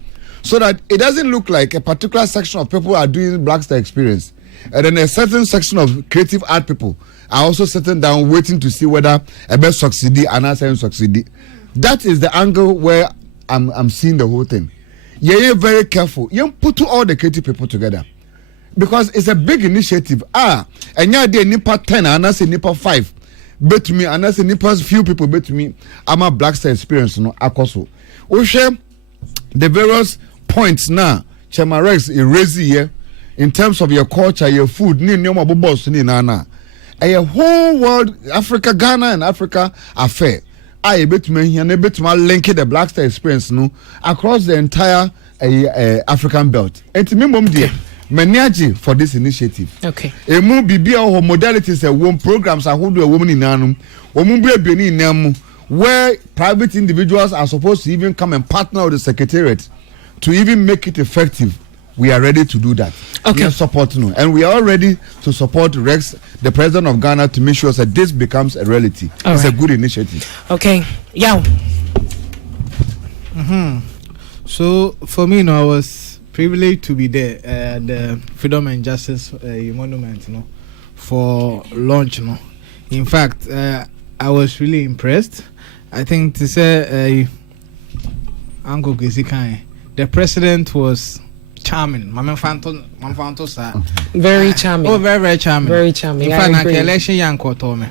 So that it doesn't look like a particular section of people are doing Black Star experience. And then a certain section of creative art people are also sitting down waiting to see whether a best succeed and not succeed. That is the angle where I'm seeing the whole thing. You're very careful. You put all the creative people together. Because it's a big initiative. And you're there nipa 10 and I say nipa 5. Bet me and I say nipa few people bet me. I'm a Black Star experience no akoso. We share the various points now. Chairman Rex erase here in terms of your culture, your food, ni nyoma bobos ni nana. A whole world Africa, Ghana and Africa affair. I bet me here and bet me link the Black Star experience no across the entire African belt. And to me mom dear. Meniaji for this initiative. Okay. Emu bibia ho modalities a wom programs a hold a woman in nanum. Omu be in namu where private individuals are supposed to even come and partner with the secretariat to even make it effective. We are ready to do that. Okay. We are supporting, and we are ready to support Rex, the president of Ghana, to make sure that this becomes a reality. It's a good initiative. Okay. Yeah. So for me, I was privileged to be there at the Freedom and Justice Monument, for launch. In fact, I was really impressed. I think to say, Uncle Gizikai, the president was charming. Very charming. Oh, very, very charming. Very charming. In fact, the election young me.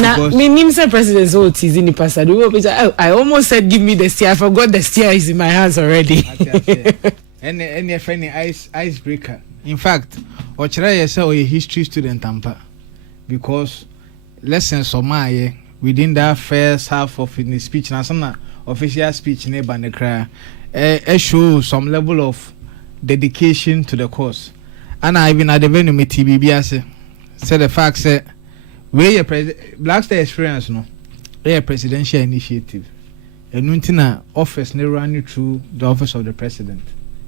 Now, me Nimsa president so teasing in the past. I almost said, "Give me the steer." I forgot the steer is in my hands already. Any friendly icebreaker. In fact, Ochira say a history student tampa because lessons of my within that first half of the speech, na some official speech neighbor the cry, show some level of dedication to the cause. And I even at the venue with TBB said the fact said. We a Black Star experience a presidential initiative. And Nuntina office ne run through the office of the president.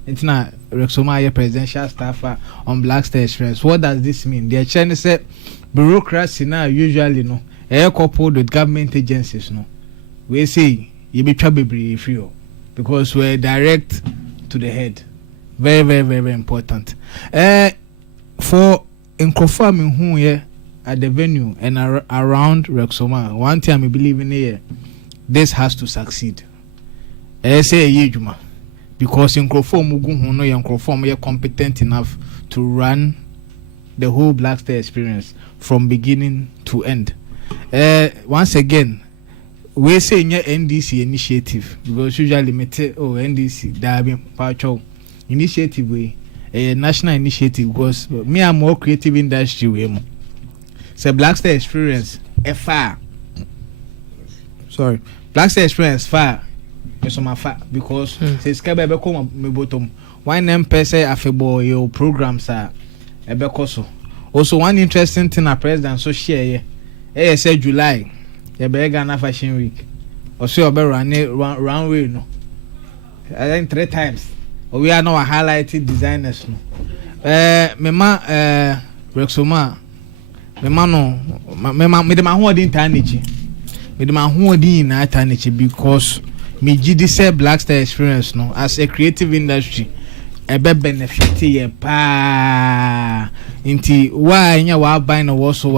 Intina Rexoma presidential staffer on Black Star experience. What does this mean? The China said bureaucracy now usually coupled with government agencies We say you be trouble free because we're direct to the head. Very, very, very, very important. for nkrofo me hu ye at the venue and around Rexoma, one time I believe in here, this has to succeed. I say yejuma because nkrofo mugu hu no ye nkrofo ye competent enough to run the whole Black Star experience from beginning to end. Once again, we say in your NDC initiative because usually NDC Darby Pacho initiative a national initiative because me are more creative industry way. So Black Star experience far. Sorry, Black Star experience far. Yes, my far because say skaba be come me bottom. Why name per se afebo your programs are ebekoso. Also one interesting thing a president so share say July. You be Ghana Fashion Week. Also, you be runway no. I think 3 times. We are now highlighted designers no. Mema Rexoma. Mema no. Me de ma holding tanichi. Me de ma holding na tanichi because me GD say Black Star experience no as a creative industry. Ebe benefit ye pa. Inti wa nya wa buy no woso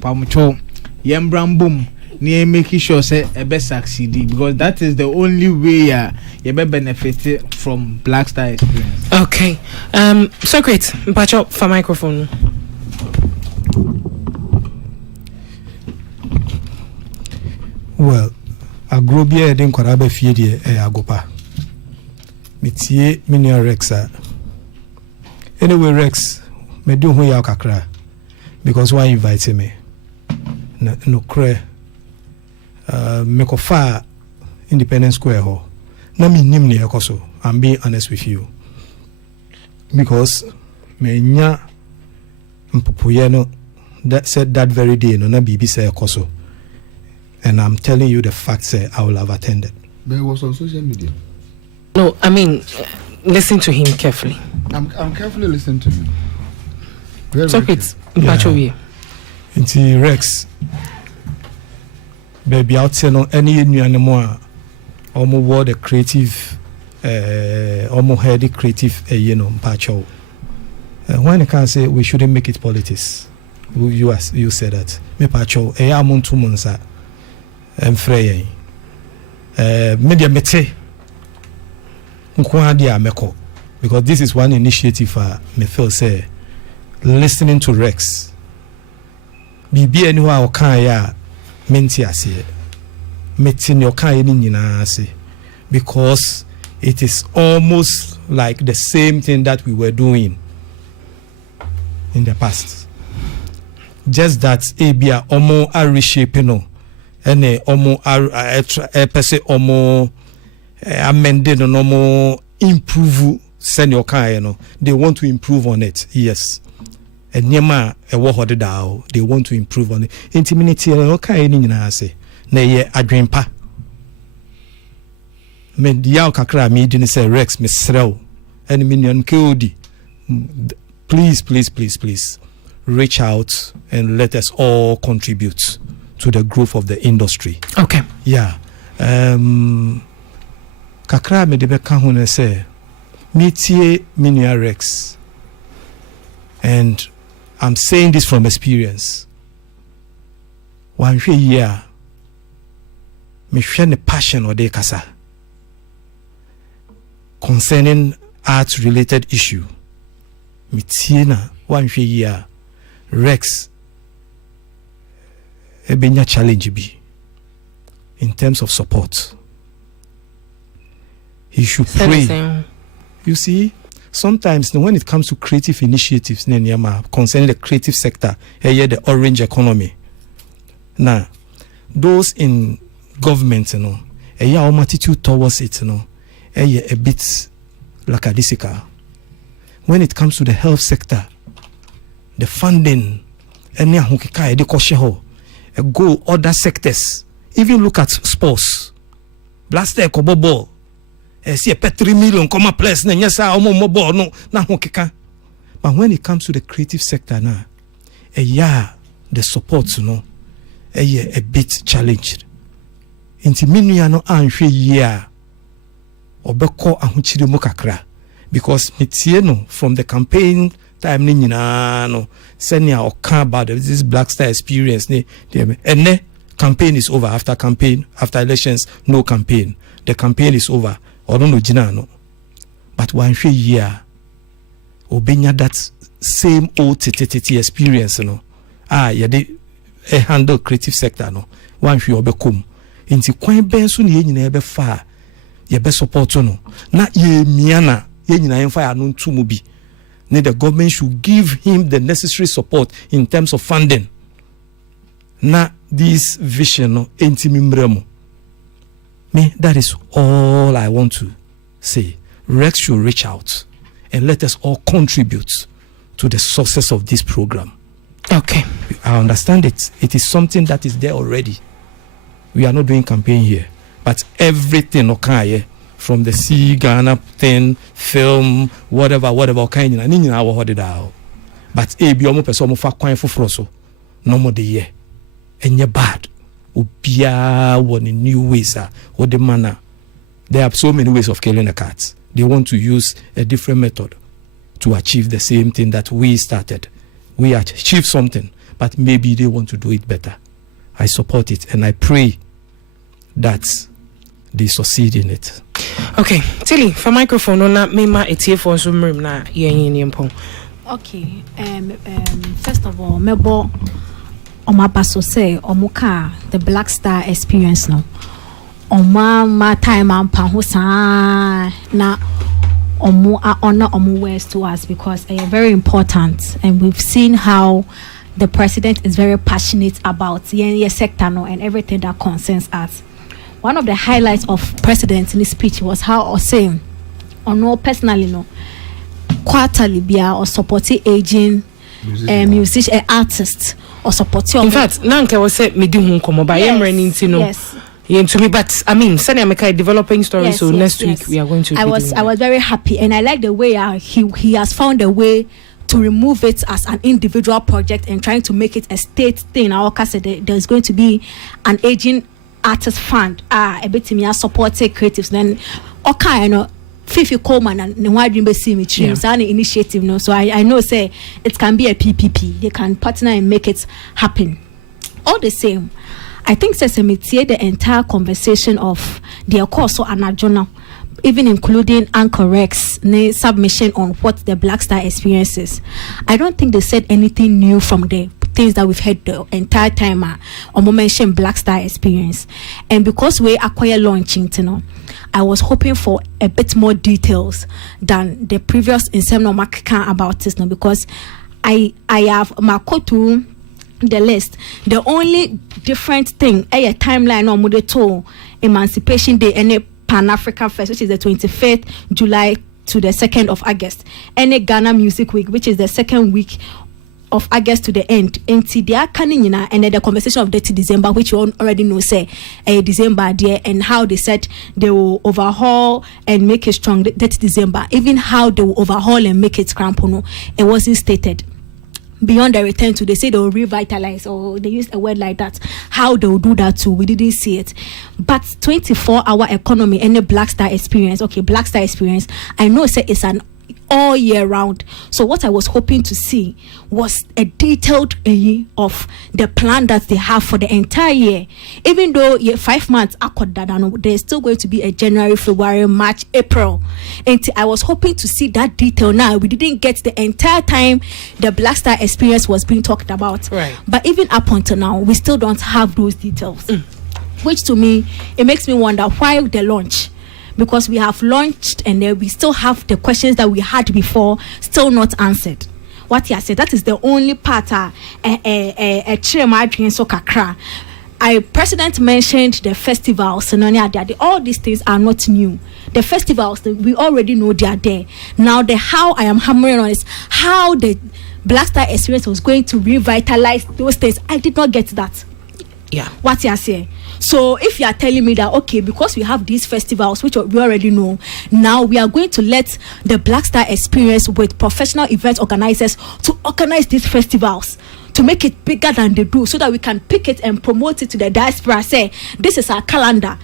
pamucho. Yembrambum near making sure say a best succeed because that is the only way you be benefit from Black Star experience. Okay. So great. Patch up for microphone. Well, agrobia den kwarabe fie de agopa. Metie minia Rex. Anyway Rex, me do ho ya kakra because why invite me? No cre mekofa Independence Square ho na mi nim ne ekoso. I'm being honest with you because me nya mpopoye no that said that very day no na bibi say ekoso and I'm telling you the fact say I will have attended. But it was on social media. No, I mean listen to him carefully. I'm carefully listening to him. So it's Mpacho Inti Rex baby out say no any new animal omo word the creative omo head the creative Mpacho. When you can say we shouldn't make it politics. You said that. Me Mpacho amuntu monsa emfrey media mete nko dia meko because this is one initiative me feel say listening to Rex bibi anywhere o kan ya menti ase metin o kan ni nyina ase because it is almost like the same thing that we were doing in the past, just that ebia omo are reshaping no ene omo are pese omo amended no more improve send your kan no they want to improve on it. Yes, and nyema ewo hode dawo they want to improve on it. Intimidate no kan ni nyina ase na ye adwenpa me dia kakra me di say Rex me srew and minion KOD please reach out and let us all contribute to the growth of the industry. Okay. Yeah. Kakra me de beka ho na say metie minia Rex, and I'm saying this from experience. One year me hwe ne passion or de kasa concerning art related issue. Metie na one year Rex ebenya challenge bi in terms of support. He should pray. You see, sometimes when it comes to creative initiatives concerning the creative sector, the orange economy. Now, those in government, our attitude towards it, a bit lackadaisical. When it comes to the health sector, the funding, go other sectors. Even look at sports. Blaster Kobo. See a 3 million comma plus na nyasa omo mobile no na hokeka. But when it comes to the creative sector now, the support a bit challenged. Inti minua no anhwe year obeko ahuchire mo kakra because metie no from the campaign time ni nyinaa no senia oka about this Black Star experience ni and campaign is over. After elections, no campaign. The campaign is over. Or no jina no. But one year, obenya that same old TTT experience no. Yade handle creative sector no. One year obekum. Inti kwan ben so ne nyina ebe fa. Ye be support no. Na ye miana ye nyina yemfa ya no ntumu bi. The government should give him the necessary support in terms of funding. Na this vision no intimimbremo. Me, that is all I want to say. Rex should reach out and let us all contribute to the success of this program. Okay. I understand it. It is something that is there already. We are not doing campaign here. But everything okay from the Sea Ghana thing, film, whatever, kind of but be omo person fa kwan foforo so no more the year. And you're bad. Ubia one in new ways or the manner. There are so many ways of killing the cats. They want to use a different method to achieve the same thing that we started. We achieved something, but maybe they want to do it better. I support it and I pray that they succeed in it. Okay, Tilly, for microphone on that, me it's here for some room na yen. Okay, first of all, mebo Omapaso say Omuka the Black Star experience no. Ma time ampa hosa na omu honor omu words to us because they are very important and we've seen how the president is very passionate about the sector no and everything that concerns us. One of the highlights of president in his speech was how or saying no personally no quarterly bia or supporting aging musician artists or supporting. In fact, Nanke was said me do komo by running to know. Yes. To me, but I mean, Sani Ameka developing story. Yes, so yes, next week we are going to. I was very happy, and I like the way he has found a way to remove it as an individual project and trying to make it a state thing. Our said there's going to be an aging artist fund. A bit me supported creatives. Then okay, you know, Fifi Coleman and Nwadi Mbesi Michi is an initiative. No, so I know say it can be a PPP. They can partner and make it happen. All the same. I think Sesemitier the entire conversation of their course or Anajona, even including Anchor Rex submission on what the Black Star experiences. I don't think they said anything new from the things that we've heard the entire time on mention Black Star experience. And because we acquire launching, you know, I was hoping for a bit more details than the previous Insemno Makaka about this now because I have Makotu the list. The only different thing a timeline on Mudeto Emancipation Day and a Pan-African Fest, which is the 25th July to the 2nd of August, and a Ghana Music Week, which is the second week of August to the end. And they are coming and then the conversation of 30 December, which you already know, say December there, and how they said they will overhaul and make it strong 30 December. Even how they will overhaul and make it crampono, it wasn't stated. Beyond the return to, they say they will revitalize, or they used a word like that. How they will do that too, we didn't see it. But 24-hour economy and the Black Star experience, okay, Black Star experience, I know say it's an all year round. So what I was hoping to see was a detailed of the plan that they have for the entire year. Even though 5 months, there's still going to be a January, February, March, April. And I was hoping to see that detail now. We didn't get the entire time the Black Star experience was being talked about. Right. But even up until now, we still don't have those details. Which to me, it makes me wonder why the launch. Because we have launched and we still have the questions that we had before still not answered. What you said, that is the only part President mentioned the festivals and all these things are not new. The festivals, we already know they are there. Now the how I am hammering on is how the Black Star experience was going to revitalize those things. I did not get that. Yeah. What you are saying. So if you are telling me that, okay, because we have these festivals, which we already know, now we are going to let the Black Star experience with professional event organizers to organize these festivals, to make it bigger than they do, so that we can pick it and promote it to the diaspora. Say, this is our calendar.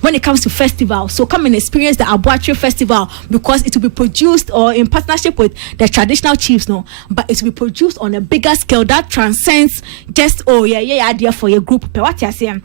when it comes to festivals. So come and experience the Abuatri Festival, because it will be produced or in partnership with the traditional chiefs, no, but it will be produced on a bigger scale that transcends just idea for your group. But what you're saying,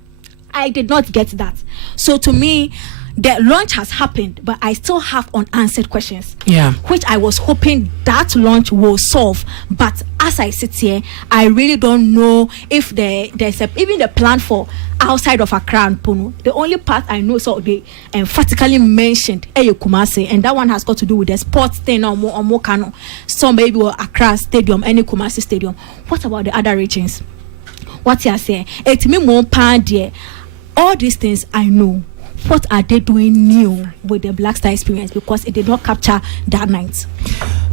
I did not get that. So to me, the launch has happened, but I still have unanswered questions. Yeah. Which I was hoping that launch will solve. But as I sit here, I really don't know if there's even the plan for outside of Accra and Pono. The only part I know, so they emphatically mentioned Kumasi, and that one has got to do with the sports thing or more Kano. So maybe Accra Stadium, any Kumasi Stadium. What about the other regions? What you are saying? It me more pan there. All these things I know. What are they doing new with the Black Star experience, because it did not capture that night?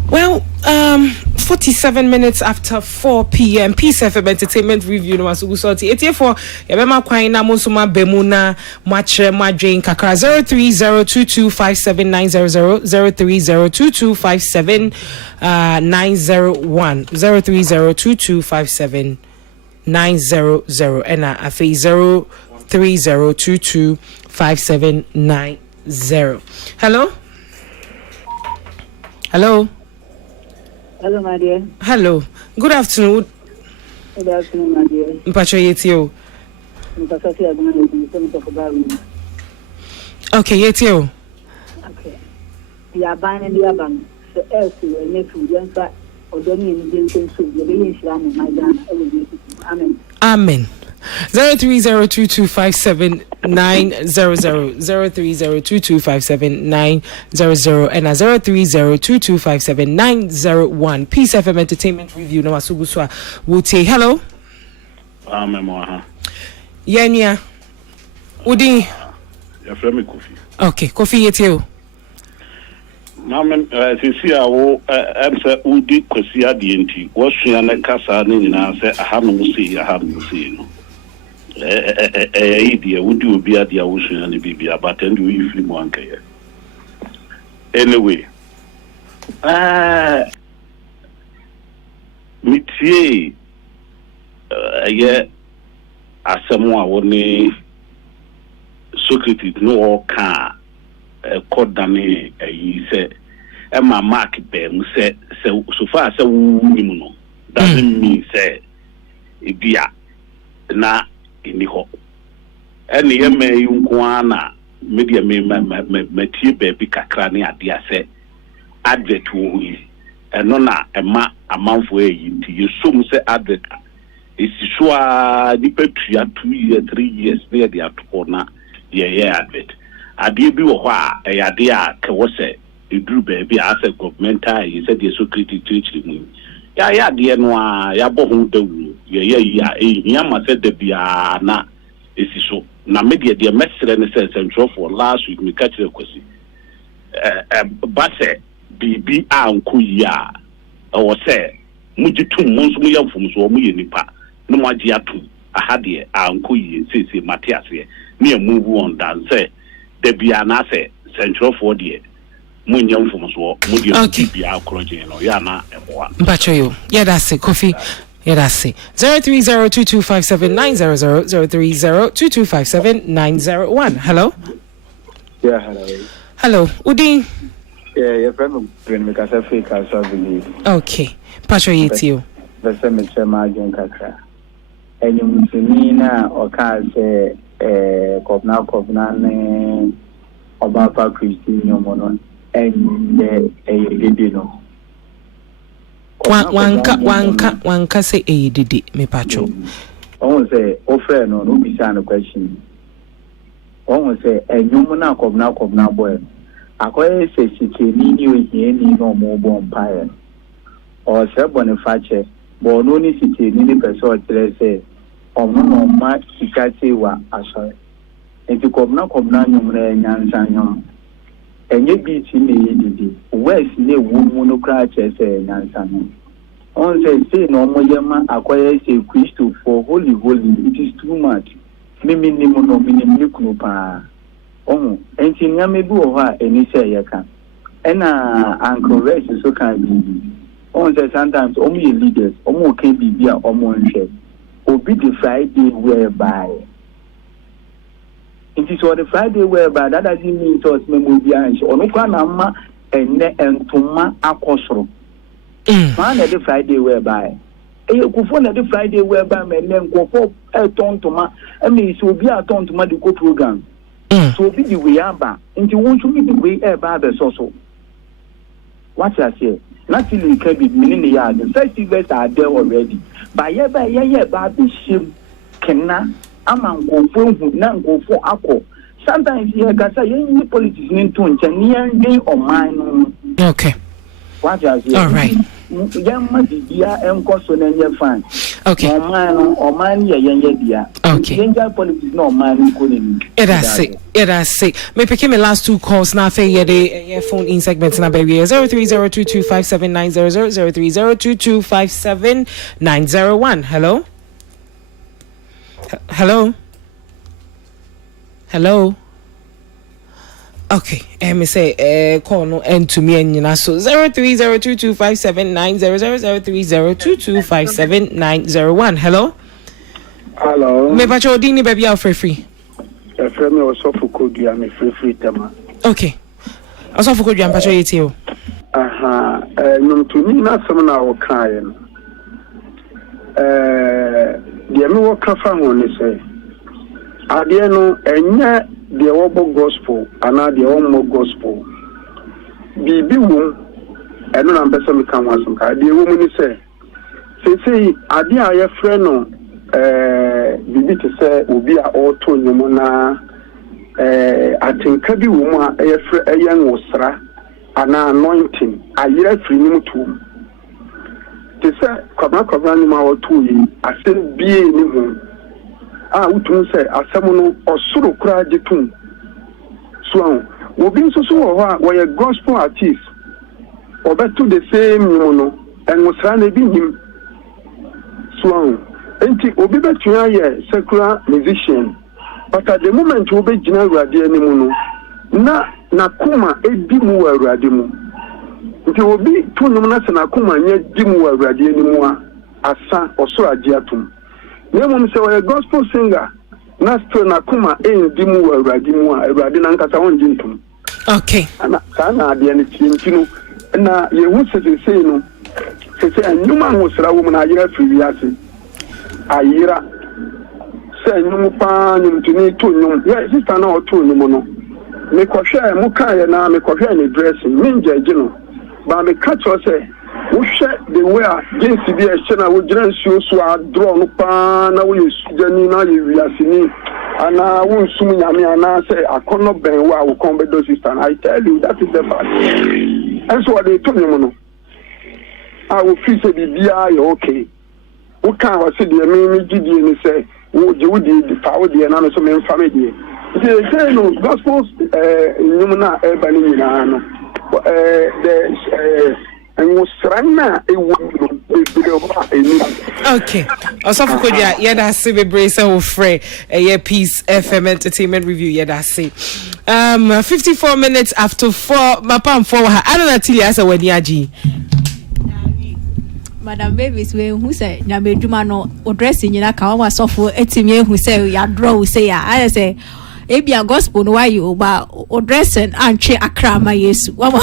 Well, 47 minutes after 4 p.m. Peace FM Entertainment Review no masugu sorti. Etie for yabema kwaina monsuma bemuna machre madrin kakra 0302257900 0302257901 0302257900 and afi 0302257990. Hello? Hello? Hello, my dear. Hello. Good afternoon. Good afternoon, my dear. Yetio. Okay, Yetio. Okay. The Aban and the Aban. So, else, you will make you young, or don't you need to do Amen. Amen. 0302257900 0302257900 and 0302257901. Peace FM Entertainment Review no asuguswa wote. Hello. Yenya. Udi. Ya frame Kofi. Okay, Kofi yetio. Mamen sisi awo emse udi kwesi adienti. Wo sua na kasa ne nyina se aha no musi no. Idea would you be at the ocean and the baby about and you feel more anyway. Métier as someone only Socrates no car cordane he said Emma Mark them said so far as no doesn't mean say it be na ini ho ene ye me yunkwana media me tie baby kakra ne ade ase advert wo yi eno na ema amanfo eyi nti yesum se advert isi so a dipa tua 2 years 3 years ne de atoko na ye advert ade bi wo ho a e ade a ke wo se eduru baby as a governmental yi se de so critically mu ya de no a ya bo hu dawu ya ma said the bia na esi so na media de mesere ne say central for last week me catch the kwesi but say bibi anku ya o say mujitum monso mu yamfum so mu ye nipa no mu agi ato ahade anku ye sese Matthias ye me move on dan say the bia na say central for the munyam from so mu de bia akroje no ya na eboa mpacho ya da se Kofi. Yeah, that's it. 0302257900 0302257901. Hello? Yeah, hello. Hello. Udi? Yeah, your friend when we can fake as I believe. Okay. Patro you. The same margin kakra. And you musinina or can say Kobna ne Obapa Christine Monon and the Wanka say didi me pacho. On say offer no be no question. On say nyumuna kobna boy. Akoye say sikeni ni oye ni no mo bon pae. O se Boniface bo no ni sikeni ni person tere say ono no ma sikati wa aso. Enti kobna nyumuna nyansa nyum. Enye bi ti ne didi west ne wumu no kra chese nyansa no on say no mo yema akoye say Christo for holy it is too much mimi ni mo no mini nikunu pa enti nyame bi wo ha eni say yeka ena uncle rest so kan bi on say sometimes ye leaders can be bia nhwe obi the Friday whereby It is on the Friday whereby that doesn't mean to us behind. Or no Kwanama and Toma Akosro. Man at the Friday whereby. You could phone at the Friday whereby men go for a ton to ma. I mean, it will be a ton to medical program. So be the way about. And you want to be the way about the social. What I say? Not really can be meaning the yard. The festivals are there already. By the ship can among go for go for alcohol. Sometimes you can say any politics in tune, and or mine. Okay. What I say? All right. Young Madia and Cosson and your fan. Okay. Or man, yeah. Okay. Danger politics, no man couldn't. It has sick. Me picking my last 2 calls now. Say yeah, phone in segments now, baby. 0302257900 0302257901. Hello. Hello. Okay, me say call no end to me and you know so 0302257900 0302257901. Hello. Me bacho dini baby out free. Friend me also for code you am free tama. Okay. Also for code you am bacho yetio. No to me na some na o kan the me wo ka fa ho ni say ade no enya the obo gospel and the omo gospel bibi wo eno na mpesa me kan waso ka de wo mu ni say ade a ye frɛ no bibi te sɛ obi a ɔto nyumo na atenka bi wo mu a ye frɛ ɛyɛ nwosra ana anointing ayira firi ni mutu te sɛ kwabra ni ma ɔto yi asɛm bie ni ho a utum say asɛm no ɔsoro kura gitum so obi nso so wɔ hɔ a wɔyɛ gospel artist ɔbɛto the same nyumo no ɛnwosra na bi nim so enti obi bɛtua yɛ secular musician but at the moment wobɛgyina awurade anim no na kuma edi mu wɔ awurade mu nti obi to nyumo na sɛ na kuma nyɛ di mu wɔ awurade anim a asa ɔsoro agye atom na mmom sɛ wɔyɛ gospel singer na still na kuma endi mu wɔ awurade mu a awurade na nkasa wɔn gye ntom. Okay. Ana saa na adeɛ no tie nti no na yɛhu sesesei no sese anyuma ahosra wɔ mu na ayera firi wiase ayera sɛ anyum paa nyumtumi to nyum yɛ sister na ɔto nyum no mekɔhwɛ mu kaeɛ na mekɔhwɛ ne dressing mengyagye no ba meka kyerɛ sɛ wohwɛ the way a jeans bi ɛhyɛ na wogyina nsuo so a draw no paa na woyɛ sugani na yɛ wiaseni ana wonsum nyame ana sɛ akɔnnɔ bɛn wo a wo kɔn bɛdɔ sister I tell you that is the fact ɛnso wɔde to nwom no a wofiri sɛ biribiaa yɛ okay wokaa wɔ sɛ deɛ me gyidie ne sɛ wogye wo deɛ fa wo deɛ na no so memfa me deɛ nti ɛsɛ no gospel nnwom no a ɛba no nyinaa no Okay. Also for Kodia, yeda se bebre se wo frɛ Peace FM Entertainment Review yeda se. 54 minutes after 4 mapam 4 ha. Ana natili asa wani aji. Madam Babies we who say na beduma no dress nyina ka wa sofo etimi hu say ya draw say ya. I say ebia gospel no why you ba dressing antwe akra ma Yesu wama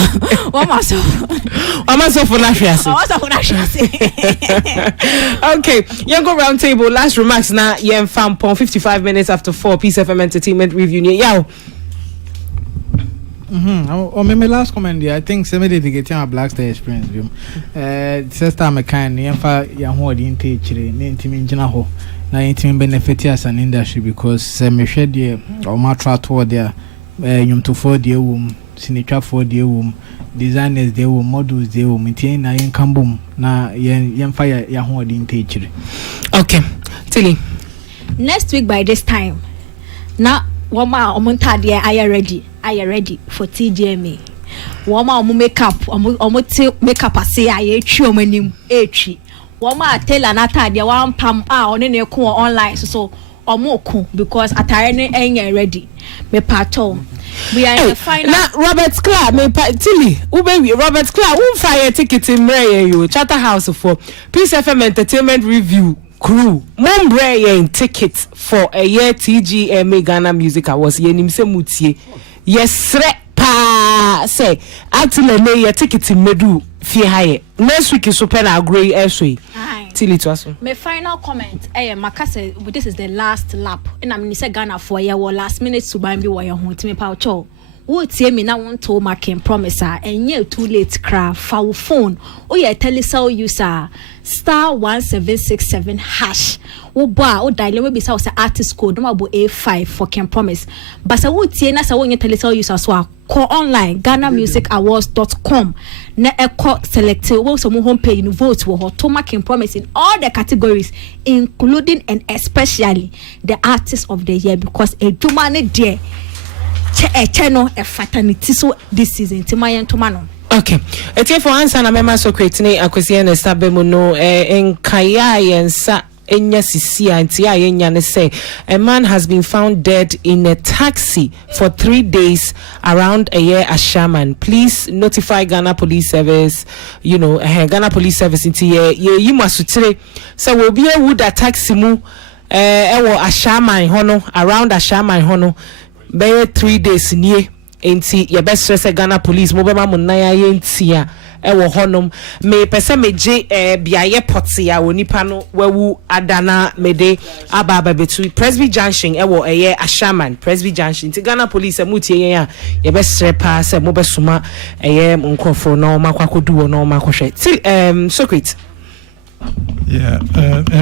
so for nafiase okay go round table last remarks na yen fam pon 55 minutes after 4 Peace FM Entertainment Review yaw or maybe last comment there I think somebody to get a Black Star experience sister me kind yen fa ya ho odi ntechire ne ntimi ngina ho na intimi benefit as an industry because me hwɛ de o ma try to there nyumto for de wom sinitwa for de wom designers de wom models de wom ntin na yen kambom na yen fa ya ho odi ntechire. Okay Tilly, next week by this time na woma omonta de are ready for TGMA woma omo makeup omo makeup ase aye twi omanim etwi woma tailor na tade wan pam one ne ko online so omo ko because atare ne enya ready me pato we are in the final na Robert Clark me Tilly ubewi Robert Clark who fire ticket in Mray you Charter House for Peace FM Entertainment Review crew mombre yen tickets for a year TGMA Ghana Music Awards yenim se mutie yesre pa say atile me ye ticket medu fie haye next week is super na agree elsewhere till it was my final comment makase this is the last lap and I'm say Ghana for year last minute suban bi wo ye ho timi pa cho wo tie me na won to marking promise enye too late cra fa phone o ye telecell user *1767# wo ba o dial we be say artist code no abo A5 for can promise but say wo tie na say wo nye telecell user so call online GhanaMusicAwards.com na echo select wo so mo homepage no vote wo to marking promise in all the categories including and especially the artist of the year because ejuma ne there channel a fatality so this season tomano. Okay. Eti for answer na mema so create akwesi na stabemu no enkaya yensa enya sisi anti ayenya ne say a man has been found dead in a taxi for 3 days around a year Ashaman. Please notify Ghana Police Service, Ghana Police Service inti ye yimasutire so we be a wood taxi mu ewo Ashaman hono around Ashaman hono be 3 days nie enti ye best stress Ghana Police mo be ma mo nan aye ntia ewo honom me pese meje biaye poti ya onipa no wawu adana mede aba betu Presby Junction ewo eye Ashaman Presby Junction ti Ghana Police mutie yen a ye best stress pa se mo be suma eye nkofo no makwakodu no makohwe ti secret. Yeah,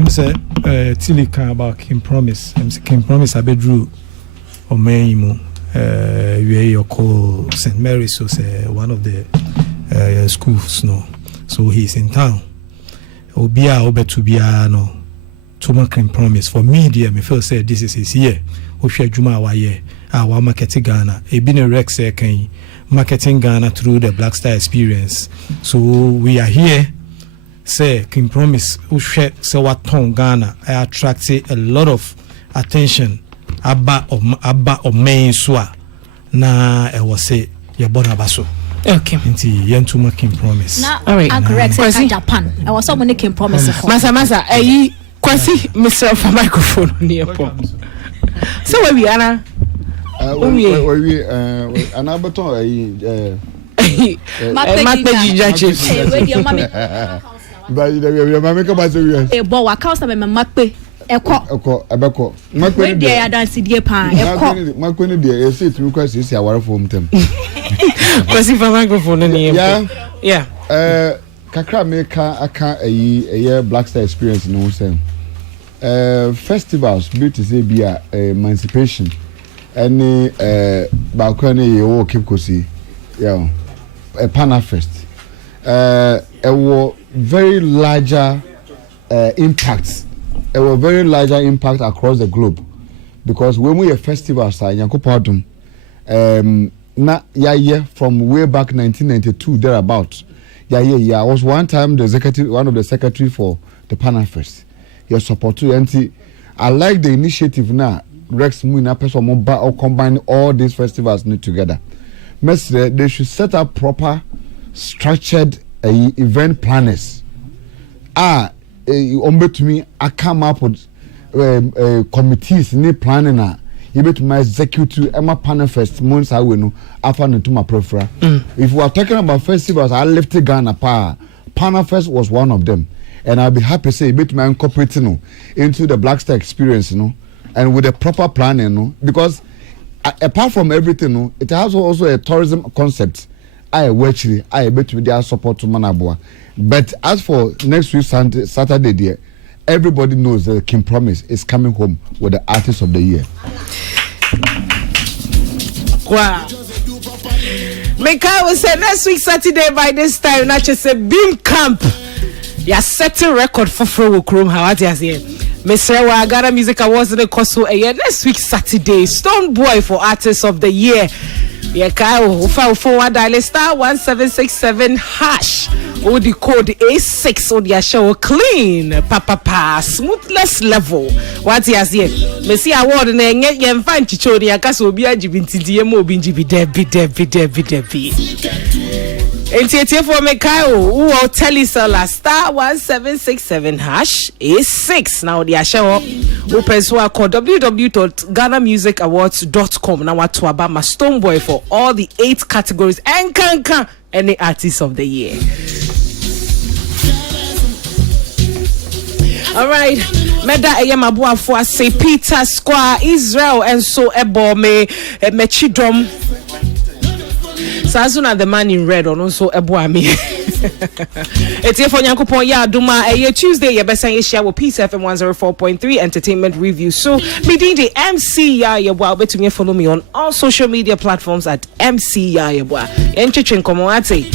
say Tilly can about King Promise. King Promise abedru Omeimu. We call St. Mary's was one of the schools, no. So he's in town. Obia obetubia no. Tuma King Promise for media. Me feel say this is his year. Oshia Juma wa year. Our marketing Ghana. E been a Rex can marketing Ghana through the Black Star Experience. So we are here. Say King Promise who share say what tongue Ghana I attracted a lot of attention abba of main swa na I was say your bonabaso. Okay. Inti yentuma King Promise. All right. Correct. Japan. I was someone King Promise. Masa kwasi Mr. for microphone near pop. So where we are now? We anabaton but you mama ka ba so we e bo wa ka so me mape eko abeko we dey dance die pa eko makoni dey e say tumi kwasi si aware fom tem kwasi for microphone ni yeah kakra me ka aka eye Black Star Experience no say festivals be to say bia emancipation any ba kwa ni wo keep kosi yeah a Panafest very larger impact. It was very larger impact across the globe because when we have festivals, from way back 1992 thereabout. I was one time one of the secretary for the Panafest. Your support to I like the initiative now. Rex Muna person or combine all these festivals together. They should set up proper structured event planners. To me, I come up with committees in planning. You bet my executive Emma Panafest months I will know after to my prefer. If we are talking about festivals, I left Ghana pa. Panafest was one of them, and I'll be happy to say bet my incorporating into the Black Star Experience, and with a proper planning, because apart from everything, it has also a tourism concept. I bet with their support to Manabua. But as for next week Saturday, dear, everybody knows that King Promise is coming home with the artist of the year. Wow. Mika will say next week Saturday by this time, not just a beam camp. You're setting record for Chrome. How are you saying? Mr. Ghana Music Awards in the course of a year next week Saturday. Stone Boy for Artist of the Year. Yeah, Kyle, forward dial *1767# or the code A6 on your show clean, smoothness level. What is here? Messi award na nye yemfa nchichori akasa obi ajibinti die mo binji bi debi. Enti for me Kyle who will telecell star 1767 hash is 6. Now the show open so I call www.ghanamusicawards.com. Now what to about my Stonebwoy for all the 8 categories and can any artist of the year. All right, Meda Eyamabua for say Peter Square Israel and so ebo me mechidom. Sazuna the man in red on also ebo me. It's here for Yankupon ya Duma a Tuesday ya best say share with Peace FM 104.3 entertainment review. So me the MC ya wa betumi follow me on all social media platforms at MC ya wa. Enchichin komo ate.